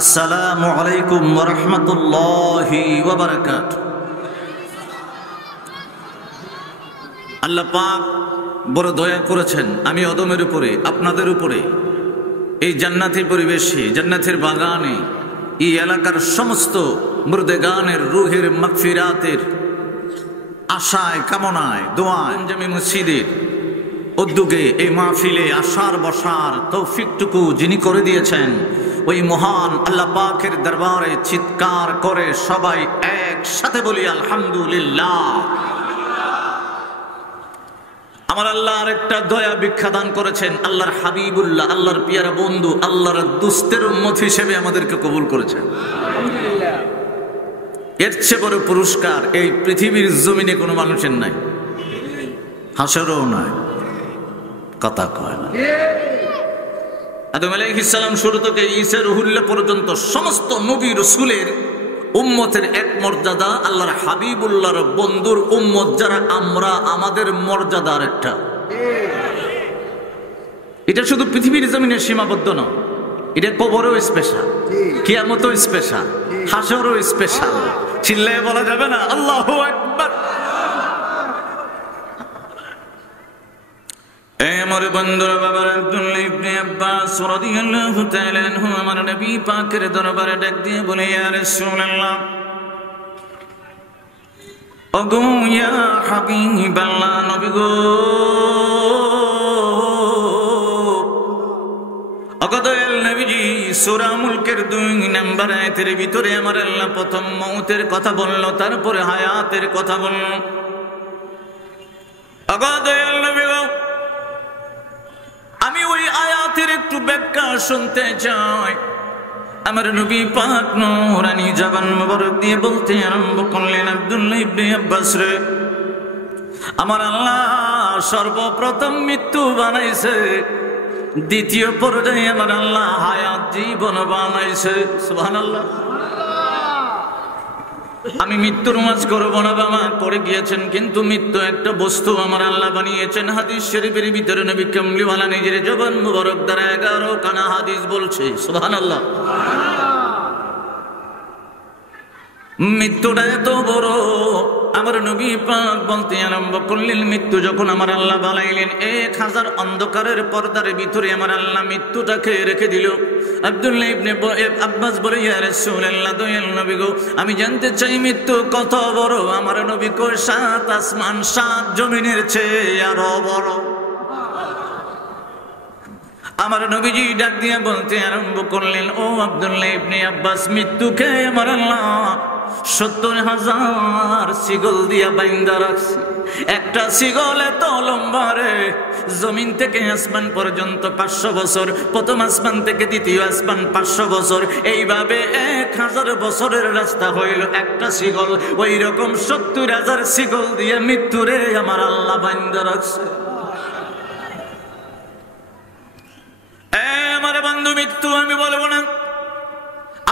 আসসালামু আলাইকুম ওয়া রাহমাতুল্লাহি ওয়া বারাকাতুহু। আল্লাহ পাক বড় দয়া করেছেন আমি আদমের উপরে, আপনাদের উপরে, এই জান্নাতি পরিবেশে, জান্নাতের বাগানে, এই এলাকার সমস্ত মুর্দেগানের রুহের মাগফিরাতের আশায়, কামনায়, দোয়ায় জামি মসজিদের উদ্যোগে এই মাহফিলে আসার বসার তৌফিকটুকু যিনি করে দিয়েছেন, ওই মহান আল্লাহ পাকের দরবারে চিৎকার করে সবাই একসাথে বলি আলহামদুলিল্লাহ। আমার আল্লাহ আরেকটা দয়া ভিক্ষা দান করেছেন, আল্লাহর হাবিবুল্লাহ, আল্লাহর পিয়ারা বন্ধু, আল্লাহর দুস্তের উম্মত হিসেবে আমাদেরকে কবুল করেছেন। এর চেয়ে বড় পুরস্কার এই পৃথিবীর জমিনে কোনো মানুষের নাই, হাসরেও নাই, কথা কয় না। আদম আলাইহিস সালাম শুরু থেকে ঈসা রুহুল্লাহ পর্যন্ত সমস্ত নবী রাসূলের উম্মতের এক মর্যাদা, আল্লাহর হাবিবুল্লাহর বন্ধুর উম্মত যারা আমরা, আমাদের মর্যাদার একটা। এটা শুধু পৃথিবীর জমিনে সীমাবদ্ধ নয়, এটা কবরও স্পেশাল, কিয়ামতও স্পেশাল, হাসরও স্পেশাল। চিল্লায়ে বলা যাবে না আল্লাহু আকবার? আমার বন্ধুরা, বাবার আব্দুল্লাহ ইবনে আব্বাস রাদিয়াল্লাহু তাআলা আনহু আমার নবী পাকের দরবারে ডাক দিয়ে বলে, ইয়া রাসূলুল্লাহ, ওগো ইয়া হাবিবাল্লাহ, নবী গো, ওগো দয়াল নবীজি, সূরা মুলকের 2 নম্বর আয়াতের ভিতরে আমার আল্লাহ প্রথম মউতের কথা বলল, তারপরে হায়াতের কথা বলল। ওগো দয়াল নবী গো, আমি ওই আয়াতের একটু ব্যাখ্যা শুনতে চাই। আমার নবী পাক নূরানি জবান মোবারক দিয়ে বলতে আরম্ভ করলেন, আব্দুল্লাহ ইবনে আব্বাস রে, আমার আল্লাহ সর্বপ্রথম মৃত্যু বানাইছে, দ্বিতীয় পর্যায়ে আমার আল্লাহ হায়াত জীবন বানাইছে। সুবহানাল্লাহ। আমি মৃত্যুর মাঝ করবো না বাবা, করে গিয়েছেন, কিন্তু মৃত্যু একটা বস্তু আমার আল্লাহ বানিয়েছেন। হাদিস শরীফের ভিতরে নবী কামলিওয়ালা নিজের জবান মুবারক দ্বারা 11 খানা হাদিস বলছে। সুবহানাল্লাহ। মৃত্যুটা এত বড়, আমার নবী পাক বলতে আরম্ভ করলেন, মৃত্যু যখন আমার আল্লাহ বানাইলেন, 1000 অন্ধকারের পর্দার ভিতরে আমার আল্লাহ মৃত্যুটাকে রেখে দিল। আব্দুল্লাহ ইবনে আব্বাস বলে, ইয়া রাসূলুল্লাহ, দয়াল নবী গো, আমি জানতে চাই মৃত্যু কত বড়? আমার নবী কয়, 7 আসমান 7 জমিনের চেয়ে আরো বড়। আমার নবীজি ডাক দিয়ে বলতে আরম্ভ করলেন, ও আব্দুল্লাহ ইবনে আব্বাস, মৃত্যুকে আমার আল্লাহ 70,000 শিকল দিয়া বাইন্ধা রাখছে। একটা শিকল এত লম্বা রে, জমিন থেকে আসমান পর্যন্ত 500 বছর, প্রথম আসমান থেকে দ্বিতীয় আসমান 500 বছর, এইভাবে 1000 বছরের রাস্তা হইল একটা শিকল। ওই রকম 70,000 শিকল দিয়ে মৃত্যুরে আমার আল্লাহ বাইন্ধা রাখছে। আমার বন্ধু, মৃত্যু আমি বলবো না।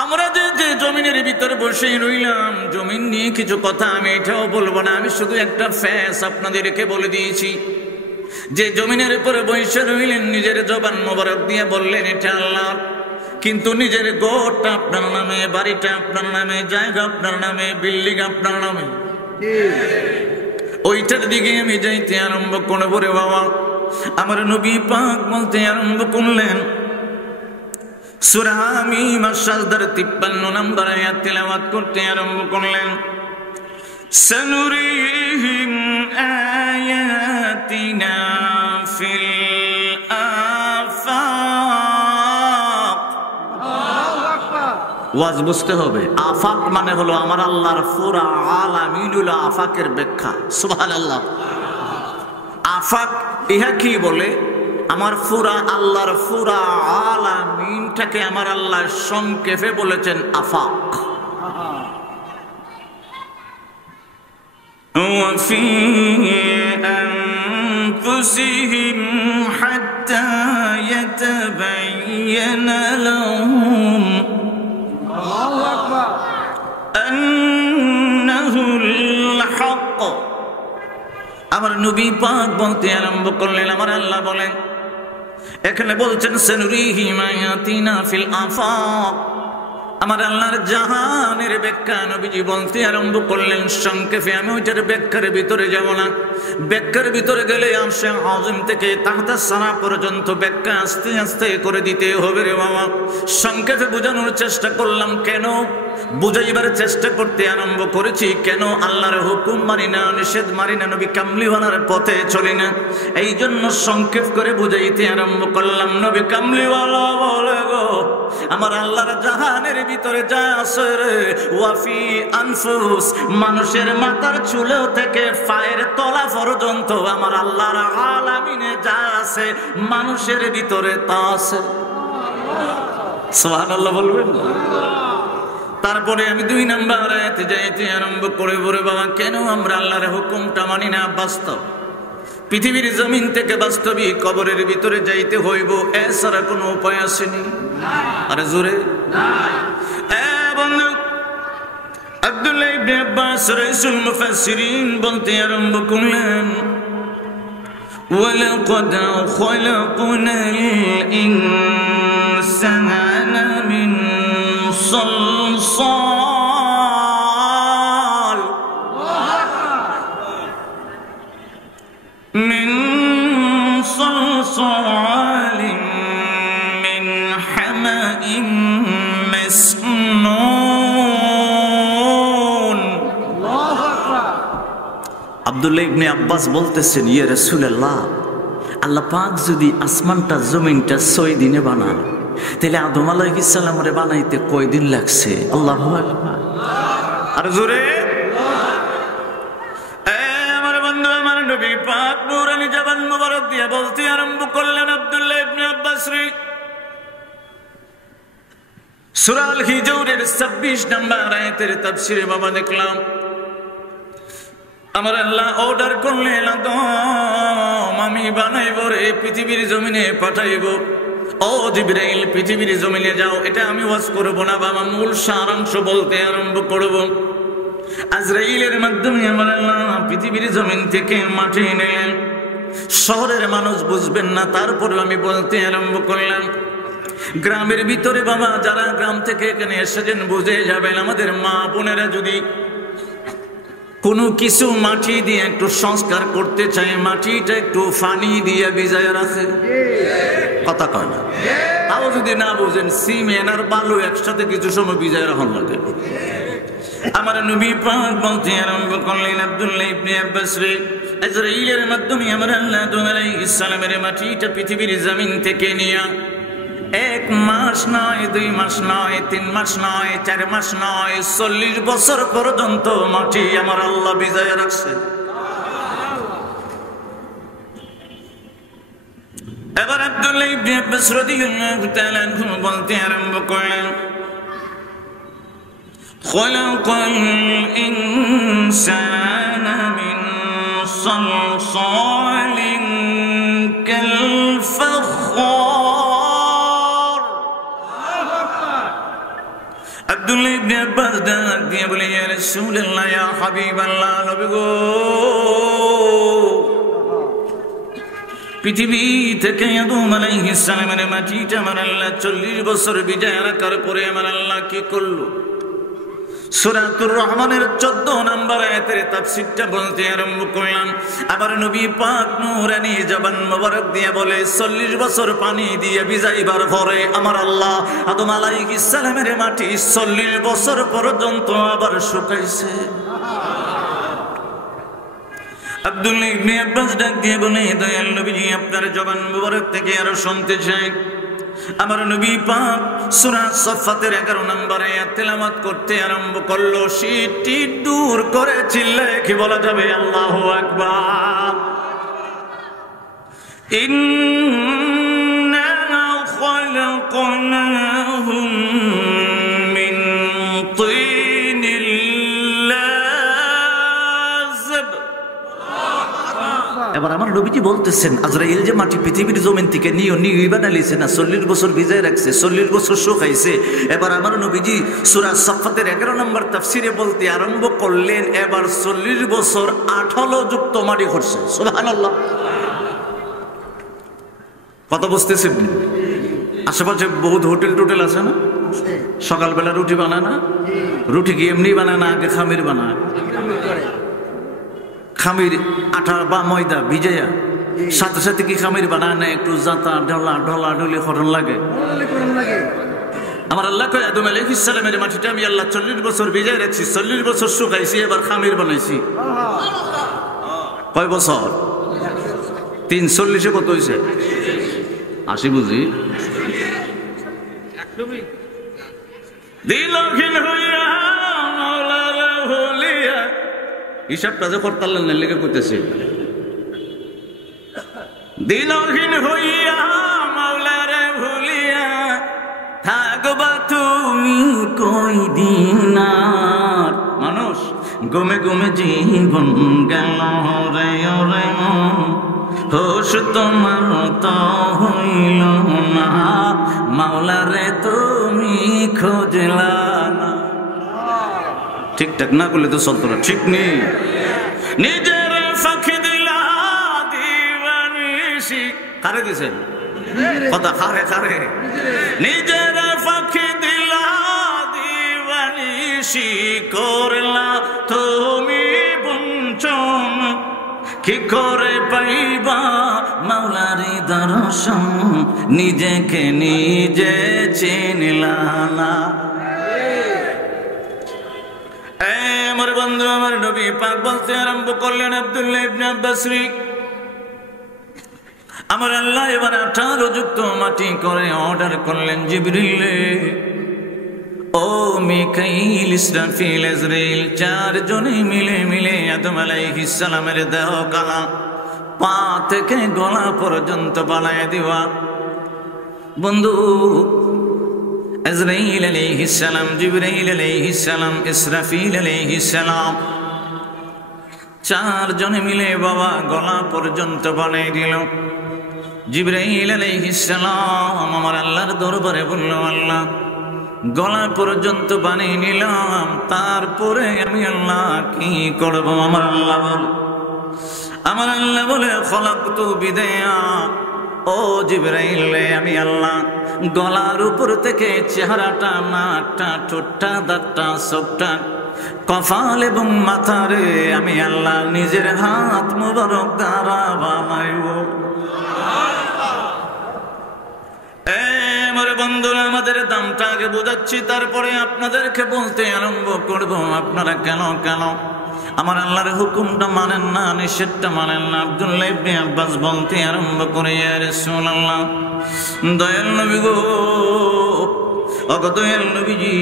আমরা যে জমিনের ভিতরে বসে রইলাম, জমিন নিয়ে কিছু কথা আমি এটাও বলবো না। আমি শুধু একটা ফ্যাস আপনাদেরকে বলে দিয়েছি, যে জমিনের উপরে বসে রইলেন, নিজের জবান মোবারক দিয়ে বললেন এটা আল্লাহর, কিন্তু নিজের ঘরটা আপনার নামে, বাড়িটা আপনার নামে, জায়গা আপনার নামে, বিল্ডিং আপনার নামে, ওইটার দিকে আমি যাইতে আরম্ভ করবো রে বাবা। আমার নবী পাক বলতে আরম্ভ করলেন, সূরা মিম সাজদার 53 নম্বর আয়াত তেলাওয়াত করতে আরম্ভ করলেন, সানুরিহিম আয়াতিনা ফিল আফাক। আল্লাহু আকবার। ওয়াজ বুঝতে হবে, আফাক মানে হলো আমার আল্লাহর পুরা আলামিনুল আফাকের ব্যাখ্যা। সুবহানাল্লাহ। আফাক ইহা কি বলে? আমার পুরা আল্লাহর পুরা আলামিনটাকে আমার আল্লাহ সংক্ষেপে বলেছেন আফাক। ওয়াফি আনফুসিহিম হাত্তা ইয়াতাবায়্যানা লাহুম আল্লাহু আকবার আন্নাহুল হক। আমার নবী পাক বলতে আরম্ভ করলেন, আমার আল্লাহ বলেন, এখানে বলছেন সানুরিহিম আয়াতিনা ফিল আফাক, আমার আল্লাহর জাহানের ব্যাখ্যা নবীজি বলতে আরম্ভ করলেন সংক্ষেপে। আমি ওইটার ব্যাখ্যার ভিতরে যাব না, ব্যাখ্যার ভিতরে গেলে আরশে আযম থেকে তাহতা সারা পর্যন্ত ব্যাখ্যা আস্তে আস্তে করে দিতে হবে রে বাবা। সংক্ষেপে বোঝানোর চেষ্টা করলাম, কেন বুঝাইবার চেষ্টা করতে আরম্ভ করেছি, কেন আল্লাহর হুকুম মানি না, নিষেধ মানি না, নবী কামলিওয়ালার পথে চলি না, এই জন্য সংক্ষেপ করে বুঝাইতে আরম্ভ করলাম। নবী কামলিওয়ালা বলে গো, আমার আল্লাহর জাহানের ভিতরে যা আছে রে, ওয়াফি আনফুস, মানুষের মাথার চুলেও থেকে পায়ের তলা পর্যন্ত আমার আল্লাহর আলামিনে যা আছে মানুষের ভিতরে তা আছে। সুবহানাল্লাহ বলবেন। তারপরে আমি 2 নাম্বার আয়াতে যাইতে আরম্ভ করে বলে বাবা, কেন আমরা আল্লাহর হুকুমটা মানি না? বাস্তব পৃথিবীর জমিন থেকে বাস্তবিক কবরের ভিতরে যাইতে হইব, এছাড়া কোনো উপায় আসেনি। আরে জোরে বন্ধু, আব্দুল্লাহ ইবনে আব্বাস রাইসুল মুফাসসিরিন বলতে আরম্ভ করলেন, ওয়ালাকাদ খলাকনাল ইনসানা মিন সালসাল মিন সালসালিন মিন হামাইন মাসনুন। আব্দুল্লাহ ইবনে আব্বাস বলতেছেন, ইয়া রাসূলুল্লাহ, আল্লাহ পাক যদি আসমানটা জমিনটা 6 দিনে বানান, তাহলে আদম আলাইহিস সালামরে বানাইতে কয়দিন লাগছে? আল্লাহু আকবার। আর জোরে আমার বন্ধু, আমার নবী পাক নূরানি জবান মুবারক দিয়ে বলতে আরম্ভ করলেন, আব্দুল্লাহ ইবনে আব্বাস রে, সূরা আল হিজরের 26 নম্বর আয়াতের তাফসীরে বাবা দেখলাম আমার আল্লাহ অর্ডার করলেন, আদম আমি বানাইব রে, পৃথিবীর জমিনে পাঠাইব। ও জিবরাইল, পৃথিবীর জমিনে যাও। এটা আমি ওয়াজ করব না বাবা, মূল সারাংশ বলতে আরম্ভ করব। আজরাইলের মাধ্যমে আমার আল্লাহ পৃথিবীর জমিন থেকে মাটি নিলেন। শহরের মানুষ বুঝবেন না, তারপরে আমি বলতে আরম্ভ করলাম। গ্রামের ভিতরে বাবা যারা গ্রাম থেকে এখানে এসেছেন বুঝে যাবেন, আমাদের মা বোনেরা যদি কোনো কিছু মাটি দিয়ে একটু সংস্কার করতে চায়, মাটিটা একটু পানি দিয়ে ভিজায় রাখে, কথা কয় না? তাও যদি না বুঝেন, সিমেন্ট আর বালু একসাথে কিছু সময় ভিজায় রাখুন লাগে। আমার নবী পাক বলতে আরম্ভ করলেন, আব্দুল্লাহ ইবনে আব্বাস রে, আজরাইলের মাধ্যমে আমার আল্লাহ আদম আলাইহিস সালামের মাটিটা পৃথিবীর জমিন থেকে নিয়ে 1 মাস নয়, 2 মাস নয়, 3 মাস নয়, 4 মাস নয়, 40 বছর পর্যন্ত মাটি আমার আল্লাহ ভিজায় রাখছে। এবার আব্দুল্লাহ ইবনে আব্বাস রাদিয়াল্লাহু তাআলা আনহু বলতে আরম্ভ করলেন, খলাকাল ইনসানা মিন সালসালিন কাল ফাখার। আব্দুল্লাহ ইবনে আব্বাস ডাক দিয়ে বলে, ইয়া রাসূলুল্লাহ, ইয়া হাবিবাল্লাহ, নবী গো, পৃথিবী থেকে আদম আলাইহিস সালামের মাটিটা আমার আল্লাহ 40 বছর ভিজায় রাখার পরে আমার আল্লাহ কি করলো? সূরাতুর রহমানের 14 নম্বর আয়াতের তাফসীরটা বলতে আরম্ভ করলাম। আবার নবী পাক নূরানি জবান মোবারক দিয়ে বলে, 40 বছর পানি দিয়ে ভিজাইবার পরে আমার আল্লাহ আদম আলাইহিস সালামের মাটি 40 বছর পর্যন্ত আবার শুকাইছে। আব্দুল্লাহ ইবনে আব্বাস ডাক দিয়ে বলে, দয়াল নবীজি, আপনার জবান মোবারক থেকে আরো শুনতে চাই। আমার নবী পাক সূরা সাফফাতের 11 নম্বর আয়াত তেলাওয়াত করতে আরম্ভ করলো। শীতটি দূর করে চিল্লায়ে কি বলা যাবে? আল্লাহু আকবার। ইন্না খালাকনাহুম মিন তিনিল লাযব। এবার আমার নবীজি বলতেছেন, আজরাইল যে মাটি পৃথিবীর জমিন থেকে নিয়ে বানাইছে না, 40 বছর ভিজায় রাখছে, 40 বছর শুকাইছে। এবার আমার নবীজি সূরা সাফফাতের 11 নম্বর তাফসীরে বলতে আরম্ভ করলেন, এবার 40 বছর আঠালো যুক্ত মাটি করছে। সুবহানাল্লাহ। কথা বুঝতেছেন? আশেপাশে বহুত হোটেল টোটেল আছে না, সকালবেলা রুটি বানায় না? রুটি কি এমনি বানায় না, আগে খামির বানায়? খামির আটা বা ময়দা ভিজাইয়া সাথে সাথে কি খামির বানায় না? একটু জাতা ঢলা ঢলা ঢলি খরণ লাগে। আমার আল্লাহ কয় আদম আলাইহিস সালামের মাটিটা আমি আল্লাহ 40 বছর ভিজাই রাখছি, 40 বছর শুকাইছি, এবার খামির বানাইছি। কয় বছর? 340 কত হয়েছে? 80 বুঝি। দিলহীন হইয়া মাওলার ভুলিয়া, হিসাবটা যে করতালেন না লেগে কইতেছে। দিলহীন হইয়া মাওলার ভুলিয়া থাকবা তুমি কই দিন আর। মানুষ গমে গমে জীবন গেল রে রে মন, হোশ তোমার তো হইল না, মাওলারে তুমি খোঁজলা না। ঠিকঠাক না করলে তো চলতো না, ঠিক নেই। নিজের ফাঁকি দিলা দিবানিসি, কারে দিছেন কথা? খারে খারে। নিজের ফাঁকি দিলা দিবানিসি, করলা তুমি বঞ্চন, কি করে পাইবা মাওলারি দর্শন, নিজেকে নিজে চিনলা না। আমার বন্ধু, আমার নবী পাক বলতে আরম্ভ করলেন, আব্দুল্লাহ ইবনে আব্বাস, আমার আল্লাহ এবার 18 যুক্ত মাটি করে অর্ডার করলেন, জিবরিলে ও মিকাইল ইসরাফিল আজরাইল 4 জনে মিলে মিলে আদম আলাইহিস সালামের দেহ কালা পা থেকে গলা পর্যন্ত বানায় দিবা। বন্ধু, আজরাইল আলাইহিস সালাম, জিবরাইল আলাইহিস সালাম, ইসরাফিল আলাইহিস সালাম 4 জনে মিলে বাবা গলা পর্যন্ত বানাই দিল। জিবরাইল আলাইহিস সালাম আমার আল্লাহর দরবারে বলল, আল্লাহ গলা পর্যন্ত বানিয়ে নিলাম, তারপরে আমি আল্লাহ কি করব? আমার আল্লাহ বলে খলাকতু বিদায়া, ও জিবরাইল আমি আল্লাহ গলার উপর থেকে চেহারাটা, নাকটা, ঠোঁটটা, দাঁতটা, সবটা, কপাল এবং মাথারে আমি আল্লাহ নিজের হাত মুবারক দ্বারা বানাইব। বন্ধুরা, আমাদের দামটা আগে বোঝাচ্ছি, তারপরে আপনাদেরকে বলতে আরম্ভ করব। আপনারা কেন আমার আল্লাহর হুকুমটা মানেন না, নিষেধটা মানেন না? আব্দুল্লাহ ইবনে আব্বাস বলতে আরম্ভ করে, ইয়া রাসূলুল্লাহ, দয়াল নবী গো, ওগো দয়াল নবীজি,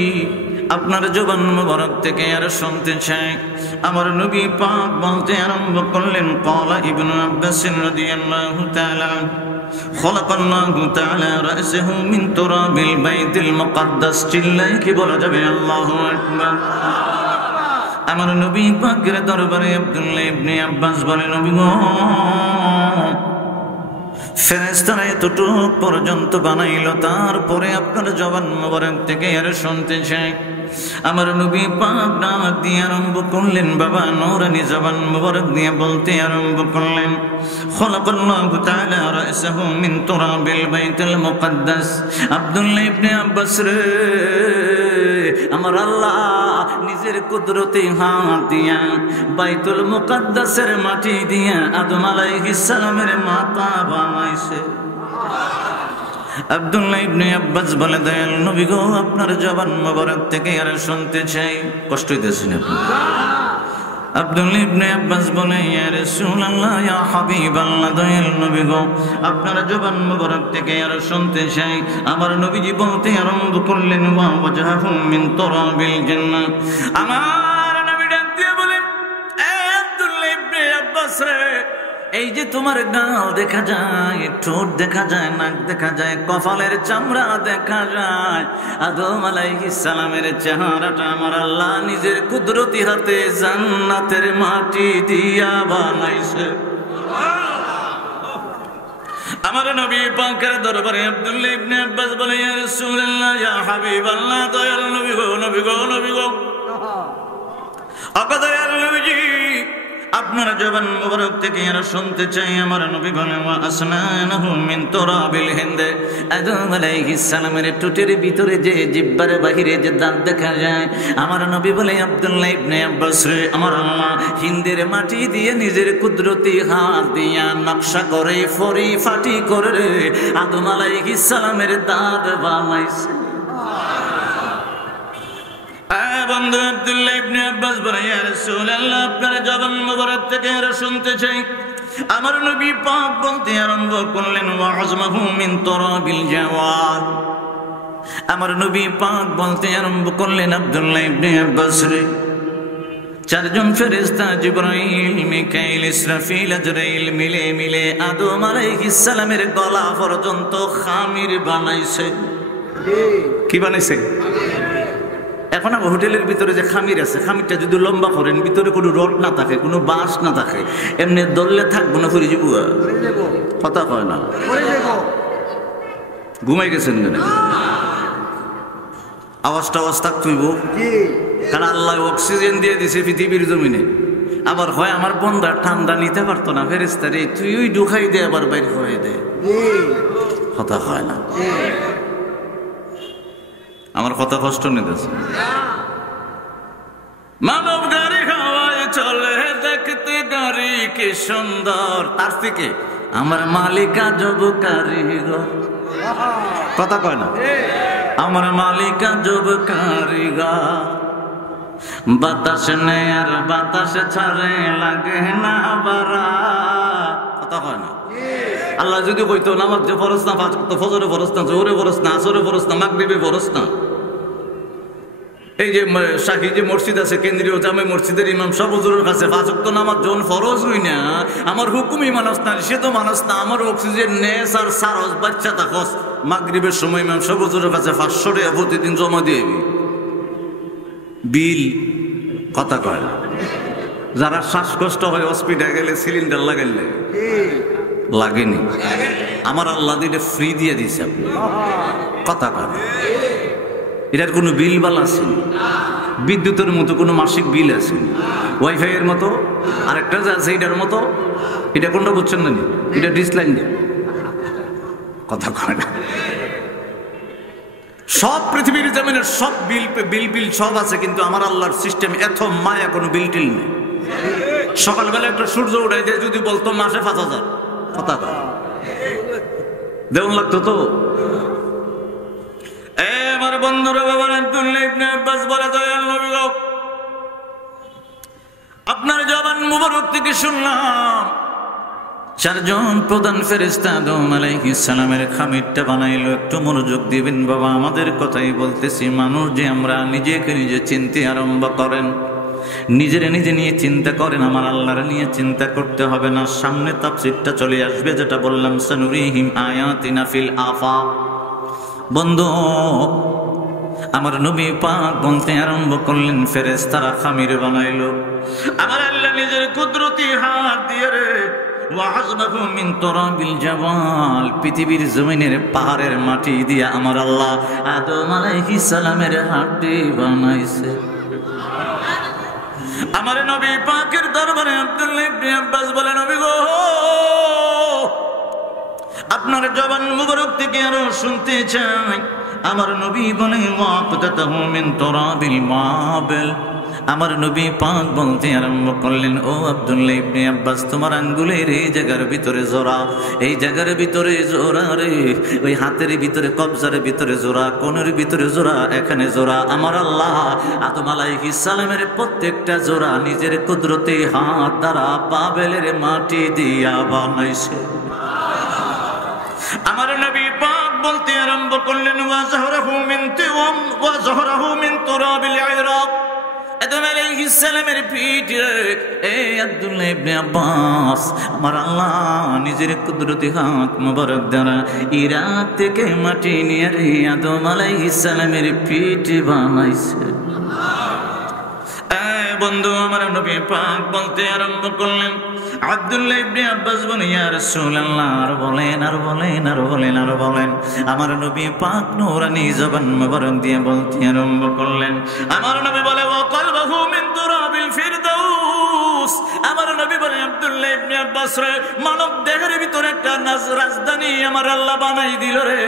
আপনার জবান মুবারক থেকে আর শুনতে চাই। আমার নবী পাক বলতে আরম্ভ করলেন, ক্বালা ইবনু আব্বাস রাদিয়াল্লাহু তাআলা, খলাকাল্লাহু তাআলা রা'সাহু মিন তুরাবিল বাইতিল মুকাদ্দাস। চিল্লাই কি বলা যাবে আল্লাহু আকবার? আমার নবী পাকের দরবারে আব্দুল্লাহ ইবনে আব্বাস বলে, নবী গো, ফেরেশতারা এতটুক পর্যন্ত বানাইল, তারপরে আপনার জবান মুবারক থেকে আর শুনতে চাই। আমার নবী পাক ডাক দিয়ে আরম্ভ করলেন, বাবা নূরানি জবান মুবারক দিয়ে বলতে আরম্ভ করলেন, খলাকাল্লাহু তাআলা রা'সাহু মিন তুরাবিল বাইতিল মুকাদ্দাস। আব্দুল্লাহ ইবনে আব্বাস রে, আমার আল্লাহ নিজের কুদরতে হাত দিয়া বাইতুল মুকাদ্দাসের মাটি দিয়া আদম আলাইহিস সালামের মাথা বানাইছে। আব্দুল্লাহ ইবনে আব্বাস বলে, দয়াল নবী গো, আপনার জবান মুবারক থেকে আর শুনতে চাই। কষ্ট হইতেছে না? আব্দুল্লাহ ইবনে আব্বাস বলে, ইয়া রাসূলুল্লাহ, ইয়া হাবিবাল্লাহ, দয়াল নবী গো, আপনার জবান মুবারক থেকে আর শুনতে চাই। আমার নবীজি বলতে আরম্ভ করলেন, ওয়া ওয়াজহাহু মিন তুরাবিল জান্নাহ। আমার নবী ডাক দিয়ে বলেন, এ আব্দুল্লাহ ইবনে আব্বাস রে, এই যে তোমার গাল দেখা যায়, ঠোঁট দেখা যায়, নাক দেখা যায়, কপালের চামড়া দেখা যায়, আদম আলাইহিস সালামের চেহারাটা আমার আল্লাহ নিজের কুদরতি হাতে জান্নাতের মাটি দিয়া বানাইছে। আমার নবী পাকের দরবারে আব্দুল্লাহ ইবনে আব্বাস বলে, ইয়া রাসূলুল্লাহ, ইয়া হাবিবাল্লাহ, দয়াল নবী গো, আপনার জবান মুবারক থেকে এরা শুনতে চাই আমার নবী বলে ওয়া আসনানাহু মিন তুরাবিল হিন্দ। আদম আলাইহিস সালামের টুটের ভিতরে যে জিহ্বার বাহিরে যে দাঁত দেখা যায়, আমার নবী বলে আব্দুল্লাহ ইবনে আব্বাস রে, আমার আল্লাহ হিন্দের মাটি দিয়ে নিজের কুদরতি হাত দিয়া নকশা করে ফরি ফাটি করে আদম আলাইহিস সালামের দাঁত বানাইছে। বন্ধু আব্দুল্লাহ ইবনে আব্বাস বলে ইয়া রাসূলুল্লাহ আপনার জবান মুবারক থেকে এরা শুনতে চাই। আমার নবী পাক বলতে আরম্ভ করলেন ওয়া আজমাহু মিন তুরাবিল জাওয়ার। আমার নবী পাক বলতে আরম্ভ করলেন আব্দুল্লাহ ইবনে আব্বাস রে, চারজন ফেরেশতা জিবরাইল মিকাইল ইসরাফিল আজরাইল মিলে মিলে আদম আলাইহিস সালামের গলা পর্যন্ত খামির বানাইছে। কি বানাইছে? এখন আমার হোটেলের ভিতরে যে খামির আছে, খামিরটা যদি লম্বা করেন, ভিতরে কোনো রড না থাকে, কোনো বাঁশ না থাকে, এমনি দললে থাকবো না, ফিরে যাবো। কথা কয় না, ঘুমাই গেছেন কেন? আওয়াজটা আওয়াজ থাকতেইব, কারণ আল্লাহ অক্সিজেন দিয়ে দিছে পৃথিবীর জমিনে। আবার হয় আমার বন্ধা ঠান্ডা নিতে পারতো না, ফেরেশতারে তুই ওই ঢুকাই দে, আবার বাইর হয়ে দে। কথা হয় না, আমার কথা কষ্ট নিতেছে। মানব গাড়ি হাওয়ায় চলে, দেখতে গাড়ি কি সুন্দর, তার থেকে আমার মালিকা জব কারিগর। কথা কয় না, আমার মালিকা জব কারিগর। বাতাস নেই আর বাতাস ছাড়ে, লাগে না বারা। কথা কয় না। আল্লাহ যদি কইতো নামাজ যে ফরজ না, ফজরে ফরজ না, জোহরে ফরজ না, আসরে ফরজ না, মাগরিবে ফরজ না। এই যে শাহী যে মসজিদ আছে, কেন্দ্রীয় জামে মসজিদের ইমাম সব হুজুরের কাছে 5 ওয়াক্ত নামাজ যখন ফরজ হই না, আমার হুকুমই মানুষ না, সে তো মানুষ না, আমার অক্সিজেন নেস আর সারস বাচ্চা থাকস, মাগরিবের সময় ইমাম সব হুজুরের কাছে 500 টাকা প্রতিদিন জমা দিয়ে বিল। কথা কয় না। যারা শ্বাসকষ্ট হয় হসপিটালে গেলে সিলিন্ডার লাগাইলে লাগেনি, আমার আল্লাহ দিলে ফ্রি দিয়ে দিছে। আপনি কথা কয়, এটার কোনো বিল বাল আছে? বিদ্যুতের মতো কোনো মাসিক বিল আছে? ওয়াইফাই এর মতো আরেকটা যে আছে এটার মতো? এটা কোনটা বুঝছেন না? এটা ডিসলাইন দিয়ে কথা কয় না। সব পৃথিবীর জমিনের সব বিল সব আছে, কিন্তু আমার আল্লাহর সিস্টেম এত মায়া, কোনো বিল টিল নেই। সকালবেলা একটা সূর্য উঠে যায়, যদি বলতো মাসে 5000, কথা দেউন লাগতো তো। আমার বন্ধুরা, বাবা আব্দুল্লাহ ইবনে আব্বাস বলে দয়াল নবী গো, আপনার জবান মুবারক থেকে শুনলাম চারজন প্রধান ফেরেশতা আদম আলাইহিস সালামের খামিরটা বানাইলো। একটু মনোযোগ দিবেন বাবা, আমাদের কথাই বলতেছি। মানুষ যে আমরা নিজেকে নিজে চিনতে আরম্ভ করেন, নিজের নিজে নিয়ে চিন্তা করেন, আমার আল্লাহর নিয়ে চিন্তা করতে হবে না। সামনে তাফসীরটা চলে আসবে, যেটা বললাম সানুরিহিম আয়াতিনা ফিল আফাক। বন্ধু, আমার নবী পাক বলতে আরম্ভ করলেন, ফেরেশতারা খামির বানাইলো। আমার আল্লাহ নিজের কুদরতি হাত দিয়ে রে ওয়াজমাহু মিন তুরাবিল জাবাল, পৃথিবীর জমিনের পাহাড়ের মাটি দিয়ে আমার আল্লাহ আদম আলাইহিস সালামের হাড়ি বানাইছে। আমার নবী পাকের দরবারে আব্দুল্লাহ ইবনে আব্বাস বলে, নবী গো, আপনার জবান মুবারক থেকে আরো শুনতে চাই। আমার নবী বলে ওয়াকদাতাহু মিন তুরাবিল মাবিল। আমার নবী পাক বলতে আরম্ভ করলেন, ও আব্দুল্লাহ ইবনে আব্বাস, তোমার আঙ্গুলের এই জায়গার ভিতরে জোড়া, এই জায়গার ভিতরে জোড়া রে, ওই হাতের ভিতরে কবজার ভিতরে জোড়া, কোণের ভিতরে জোড়া, এখানে জোড়া। আমার আল্লাহ আদম আলাইহিস সালামের প্রত্যেকটা জোড়া নিজের কুদরতি হাত দ্বারা বাবেলের মাটি দিয়া বানাইছে। আমার নবী পাক বলতে আরম্ভ করলেন, ওয়া যাহরাহু মিন তুরাবিল ইরাক। আদম আলাইহিস সালামের পিঠে আব্দুল্লাহ ইবনে আব্বাস আমার আল্লাহ নিজের কুদরতি হাত মুবারক দ্বারা ইরাক থেকে মাটি নিয়ে আদম আলাইহিস সালামের পিঠ বানাইছে। বন্ধু আমার নবী পাক বলতে আরম্ভ করলেন, আব্দুল্লাহ ইবনে আব্বাস বলেন, ইয়া রাসূলুল্লাহ, আর বলেন আর বলেন আর বলেন আর বলেন। আমার নবী পাক নূরানি জবান মোবারক দিয়ে বলতে আরম্ভ করলেন। আমার নবী বলে, ওয়া কলবহু মিন তুরাবিল ফিরদাউস। আমার নবী বলে, আব্দুল্লাহ ইবনে আব্বাস রে, মানব দেহের ভিতরে একটা রাজধানী আমার আল্লাহ বানাই দিল রে।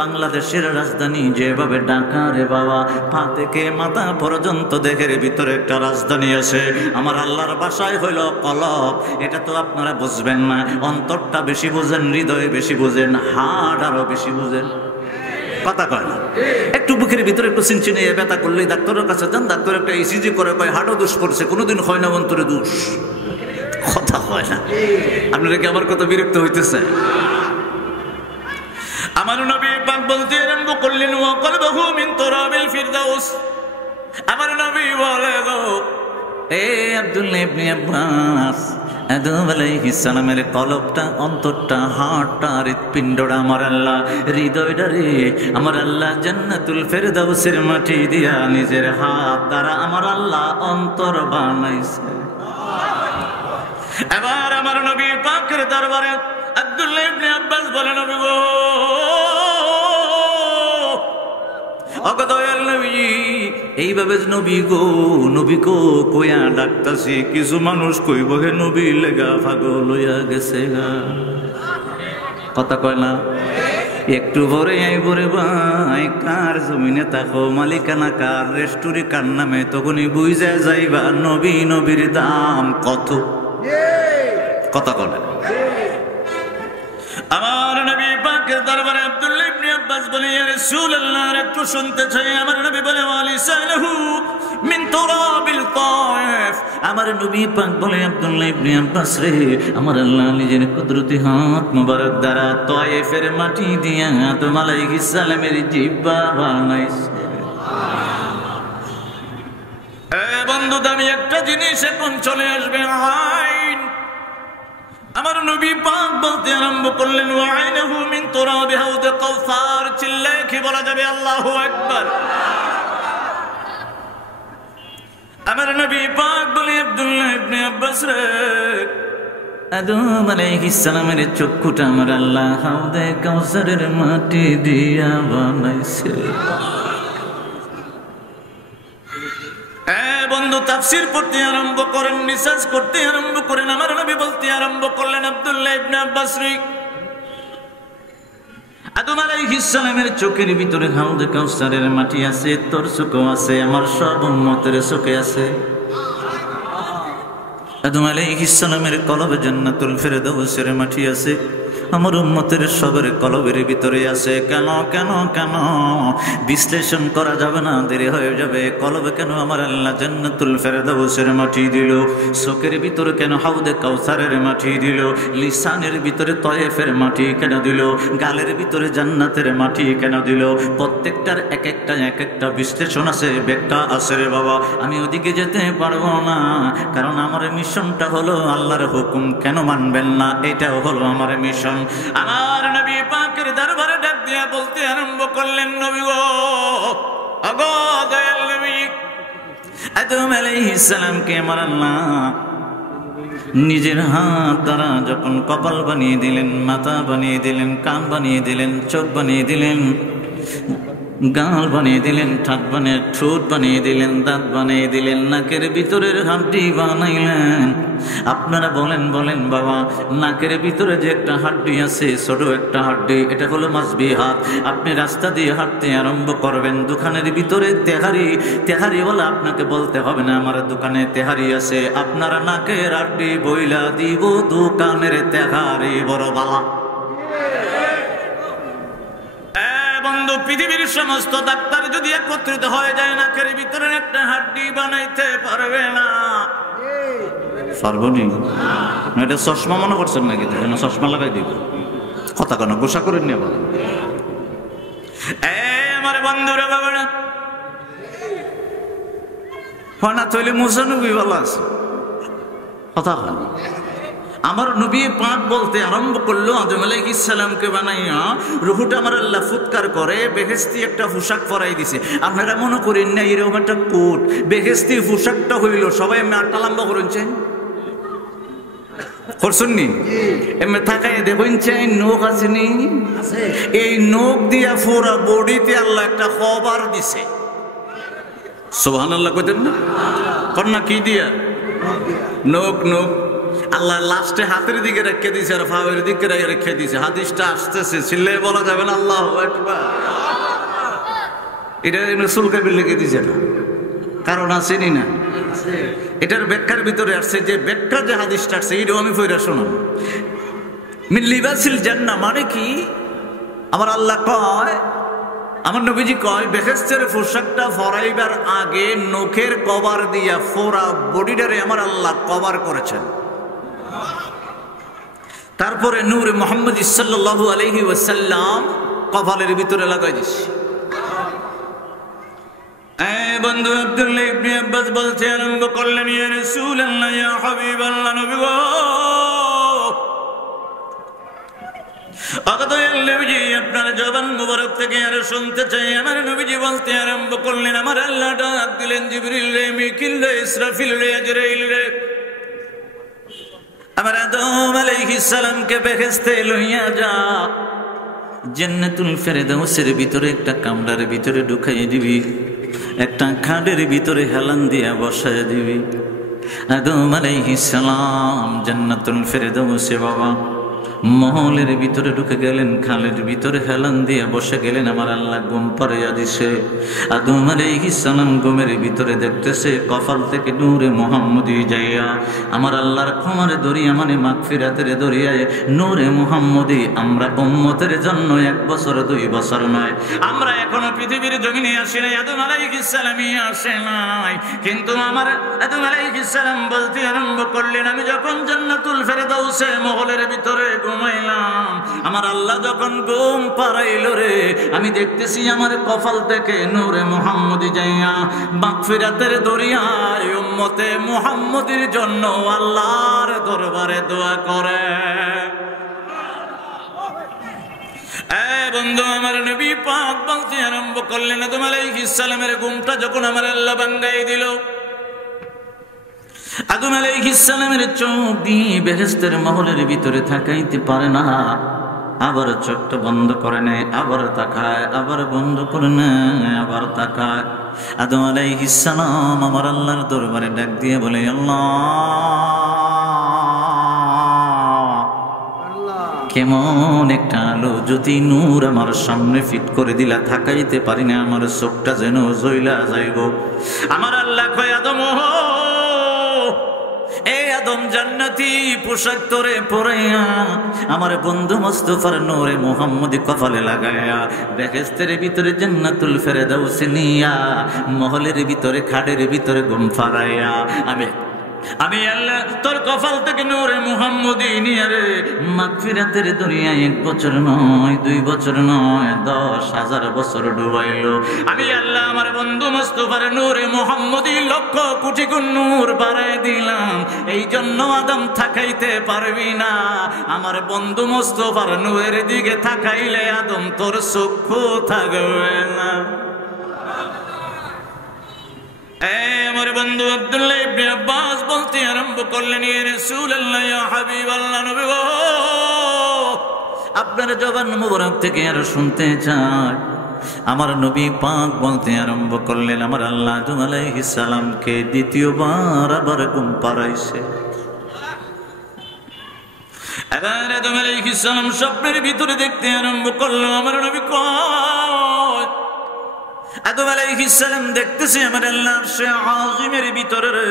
বাংলাদেশের রাজধানী যেভাবে ঢাকা রে বাবা, পা থেকে মাথা পর্যন্ত দেহের ভিতরে একটা রাজধানী আছে। আমার আল্লাহর ভাষায় হইল কলব। এটা তো আপনারা বুঝবেন না, অন্তরটা বেশি বুঝেন, হৃদয় বেশি বুঝেন, হার্ট আরো বেশি বুঝেন। কথা কয় না? একটু বুকের ভিতরে একটু চিনচিনে ব্যথা করলেই ডাক্তারের কাছে যান, ডাক্তার একটা ইসিজি করে কয় হার্টও দোষ করছে, কোনোদিন হয় না অন্তরে দোষ। কথা হয় না। আপনারা কি আমার কথা বিরক্ত হইতেছে? আমার নবী পাক বলতে আরম্ভ করলেন, ওয়া কলবহু মিন তুরাবিল ফিরদাউস। আমার নবী বলে গো, এ আব্দুল্লাহ ইবনে আব্বাস, আদম আলাইহিস সালামের কলবটা, অন্তরটা, হার্টটা, হৃৎপিণ্ডটা আমার আল্লাহ, হৃদয়টা রে আমার আল্লাহ জান্নাতুল ফেরদাউসের মাটি দিয়া নিজের হাত দ্বারা আমার আল্লাহ অন্তর বানাইছে। এবার আমার নবী পাকের দরবারে আব্দুল্লাহ ইবনে আব্বাস বলে, নবী গো, অগদয়াল নবী, এইভাবে নবী গো কইয়া ডাকতাছি, কিছু মানুষ কইব হে নবী লেগা পাগল হইয়া গেছে গা। কথা কয় না? একটু ভরে আইব রে ভাই, কার জমিনে থাকো, মালিকানা কার, রেস্টুরি কার নামে, তখনই বুঝা যাইবা নবীর দাম কত। কথা কয় না? আমার নবী পাকের দরবারে আব্দুল্লাহ ইবনে আব্বাস বলে, ইয়া রাসূলুল্লাহ, একটু শুনতে চাই। আমার নবী বলে, ওয়ালিসানহু মিন তুরাবিল তায়েফ। আমার নবী পাক বলে, আব্দুল্লাহ ইবনে আব্বাস রে, আমার আল্লাহ নিজের কুদরতি হাত মোবারক দ্বারা তায়েফের মাটি দিয়া আদম আলাইহিস সালামের জিহ্বা বানাইছে। এ বন্ধু, দামি একটা জিনিস এখন চলে আসবে, আইন। আমার নবী পাক বলতে আরম্ভ করলেন, ওয়াইনাহু মিন তুরাবি হাউদ কাউসার। চিল্লায়ে কি বলা যাবে আল্লাহু আকবার? আমার নবী পাক বলে, আব্দুল্লাহ ইবনে আব্বাস রে, আদম আলাইহিস সালামের চক্ষুটা আমার আল্লাহ হাউদে কাউসারের মাটি দিয়া বানাইছে। বন্ধু, তাফসীর পড়তে আরম্ভ করেন, রিসার্চ করতে আরম্ভ করেন। আমার নবী বলতে আরম্ভ করলেন, আব্দুল্লাহ ইবনে আব্বাস রে, আদম আলাইহিস সালামের চোখের ভিতরে হাউদে কাউসারের মাটি আছে, তোর চোখে আছে, আমার সব উম্মতের চোখে আছে। আদম আলাইহিস সালামের কলবে জান্নাতুল ফেরদাউসের মাটি আছে, আমার উম্মতের সবার কলবের ভিতরে আছে। কেন কেন কেন বিশ্লেষণ করা যাবে না, দেরি হয়ে যাবে। কলবে কেন আমার আল্লাহ জান্নাতুল ফেরদাউসের মাটি দিল? চোখের ভিতরে কেন হাউদে কাউসারের মাটি দিল? লিসানের ভিতরে তয়েফের মাটি কেন দিল? গালের ভিতরে জান্নাতের মাটি কেন দিল? প্রত্যেকটার এক একটা বিশ্লেষণ আছে, ব্যাখ্যা আছে রে বাবা। আমি ওদিকে যেতে পারবো না, কারণ আমার মিশনটা হলো আল্লাহর হুকুম কেন মানবেন না, এটাও হলো আমার মিশন। আমার নবী পাকের দরবারে ডাক দিয়া বলতে আরম্ভ করলেন, নবী গো, ওগো দয়াল নবী, আদম আলাইহিস সালামকে আমার আল্লাহ নিজের হাত দ্বারা যখন কপাল বানিয়ে দিলেন, মাথা বানিয়ে দিলেন, কান বানিয়ে দিলেন, চোখ বানিয়ে দিলেন, গাল বানিয়ে দিলেন, ঠোঁট বানিয়ে দিলেন, দাঁত বানিয়ে দিলেন, নাকের ভিতরের হাড্ডি বানাইলেন। আপনারা বলেন বাবা, নাকের ভিতরে যে একটা হাড্ডি আছে, ছোট একটা হাড্ডি, এটা হলো মাসবি হাত। আপনি রাস্তা দিয়ে হাঁটতে আরম্ভ করবেন, দোকানের ভিতরে তেহারি বলে আপনাকে বলতে হবে না আমার দোকানে তেহারি আছে। আপনারা নাকের হাড্ডি বইলা দিব, দোকানের তেহারি বড় বালা। বন্ধু, পৃথিবীর সমস্ত ডাক্তার যদি একত্রিত হয়ে যায়, নাকের ভিতরে একটা হাড্ডি বানাইতে পারবে না। পারবনি? এটা চশমা মনে করছেন নাকি? চশমা লাগাই দিব। কথা কেন গোসা করে নিয়ে বলেন। আমার বন্ধুরা বাবারা, হয় না তৈলে মুসানবী ভালো আছে। কথা হয় আমার নবী পাক বলতে আরম্ভ করলো, আদম আলাইহিস সালামকে বানাইয়া রুহুটা আমার আল্লাহ ফুৎকার করে বেহেশতি একটা পোশাক পরাই দিছে। আপনারা মনে করেন না এরকম একটা কোট বেহেশতি পোশাকটা হইল সবাই এমনি আটটা লম্বা করেছেন করছেননি? এমনি থাকায় দেখবেন চাই নখ আসেনি, এই নখ দিয়া পুরা বডিতে আল্লাহ একটা খবর দিছে। সুবহানাল্লাহ কইতেন না? কন্যা কি দিয়া? নখ। নখ আল্লাহ লাস্টে হাতের দিকে রেখে দিয়েছে আর ফাওয়ের দিকে রেখে দিয়েছে। হাদিসটা আসতেছে, চিল্লে বলা যাবে না আল্লাহু আকবার। এটা এমনি সুলকাবিল লেগে দিয়েছে না, কারণ আসেনি না। এটার ব্যাখ্যার ভিতরে আসছে, যে ব্যাখ্যা যে হাদিসটা আসছে এটাও আমি ফইরা শোনাব। মিন লিবাসিল জান্নাহ মানে কি? আমার আল্লাহ কয়, আমার নবীজি কয় বেহেশতের পোশাকটা পরাইবার আগে নখের কভার দিয়া ফোরা বডিটারে আমার আল্লাহ কভার করেছেন। তারপরে নূরে মুহাম্মদ সাল্লাল্লাহু আলাইহি ওয়াসাল্লাম কপালের ভিতরে লাগাই দিছি। বন্ধু আব্দুল্লাহ ইবনে আব্বাস বলতে আরম্ভ করলেন, ইয়া রাসূলুল্লাহ, ইয়া হাবিবাল্লাহ, নবী গো, আপনার জবান মুবারক থেকে আর শুনতে চাই। আমার নবীজি বলতে আরম্ভ করলেন, আমার আল্লাহ ডাক দিলেন, জিবরিল রে, মিকাইল রে, ইসরাফিল রে, আজরাইল রে, আমার আদম আলাইহিস সালামকে বেহেশতে লইয়া যা, জান্নাতুল ফেরদাউসের ভিতরে একটা কামরার ভিতরে ঢুকাই দিবি, একটা খাটের ভিতরে হেলান দিয়া বসায় দিবি। আদম আলাইহিস সালাম জান্নাতুল ফেরদাউসে বাবা মহলের ভিতরে ঢুকে গেলেন, খালের ভিতরে হেলান দিয়ে বসে গেলেন। আমার আল্লাহ ঘুম পাড়াইয়া দিছে। আদম আলাইহিস সালাম ঘুমের ভিতরে দেখতেছে কপাল থেকে নূরে মুহাম্মদি যাইয়া আমার আল্লাহর ক্ষমার দরিয়া মানে মাগফিরাতের দরিয়ায় নূরে মুহাম্মদি আমরা উম্মতের জন্য 1 বছর 2 বছর নয়, আমরা এখনো পৃথিবীর জমিনে আসি নাই, আদম আলাইহিস সালামই আসে নাই। কিন্তু আমার আদম আলাইহিস সালাম বলতে আরম্ভ করলেন, আমি যখন জান্নাতুল ফেরদাউসে মহলের ভিতরে ঘুমাইলাম, আমার আল্লাহ যখন ঘুম পাড়াইল রে, আমি দেখতেছি আমার কপাল থেকে নূরে মুহাম্মদি যাইয়া মাগফিরাতের দরিয়ায় উম্মতে মুহাম্মদির জন্য আল্লাহর দরবারে দোয়া করে। বন্ধু আমার নবী পাক বলতে আরম্ভ করলেন, আদম আলাইহিস সালামের ঘুমটা যখন আমার আল্লাহ ভাঙ্গাই দিল, আদম আলাইহিস সালামের চোখ দিয়ে বেহেশতের মহলের ভিতরে তাকাইতে পারে না, আবার চোখটা বন্ধ করে নেয়, আবার তাকায়, আবার বন্ধ করে নেয়, আবার তাকায়। আদম আলাইহিস সালাম আমার আল্লাহর দরবারে ডাক দিয়ে বলে, আল্লাহ কেমন একটা আলো যদি নূর আমার সামনে ফিট করে দিলা, থাকাইতে পারি না, আমার চোখটা যেন জ্বলা যাইব। আমার আল্লাহ কয়, আদম এই আদম জান্নাতি পোশাক তোরে পরাইয়া আমার বন্ধু মুস্তাফার নূরে মুহাম্মদি কপালে লাগায়া বেহেশতের ভিতরে জান্নাতুল ফেরদাউসে নিয়া মহলের ভিতরে খাটের ভিতরে ঘুম পাড়াইয়া আমি আল্লাহ তোর কপাল থেকে নূরে মুহাম্মদি নিয়ে রে মাগফিরাতের দরিয়ায় 1 বছর নয় 2 বছর নয় 10,000 বছর ডুবাইলো। আমি আল্লাহ আমার বন্ধু মুস্তাফার নূরে মুহাম্মদি লক্ষ কোটি গুণ নূর বাড়ায় দিলাম। এই জন্য আদম থাকাইতে পারবি না, আমার বন্ধু মুস্তাফার নূরের দিকে তাকাইলে আদম তোর চক্ষু থাকবে না। আমার বন্ধু আব্দুল্লাহ ইবনে আব্বাস বলতে আরম্ভ করলেন, ইয়া রাসূলুল্লাহ, ইয়া হাবিবাল্লাহ, নবী গো, আপনার জবান মুবারক থেকে আর শুনতে চাই। আমার নবী পাক বলতে আরম্ভ করলেন, আমার আল্লাহ আদম আলাইহিস সালামকে দ্বিতীয়বার আবার ঘুম পাড়াইছে। এবার আদম আলাইহিস সালাম স্বপ্নের ভিতরে দেখতে আরম্ভ করলো। আমার নবী কয়, আদম আলাইহিস সালাম দেখতেছে আমার আল্লাহ আরশে আযীমের ভিতরে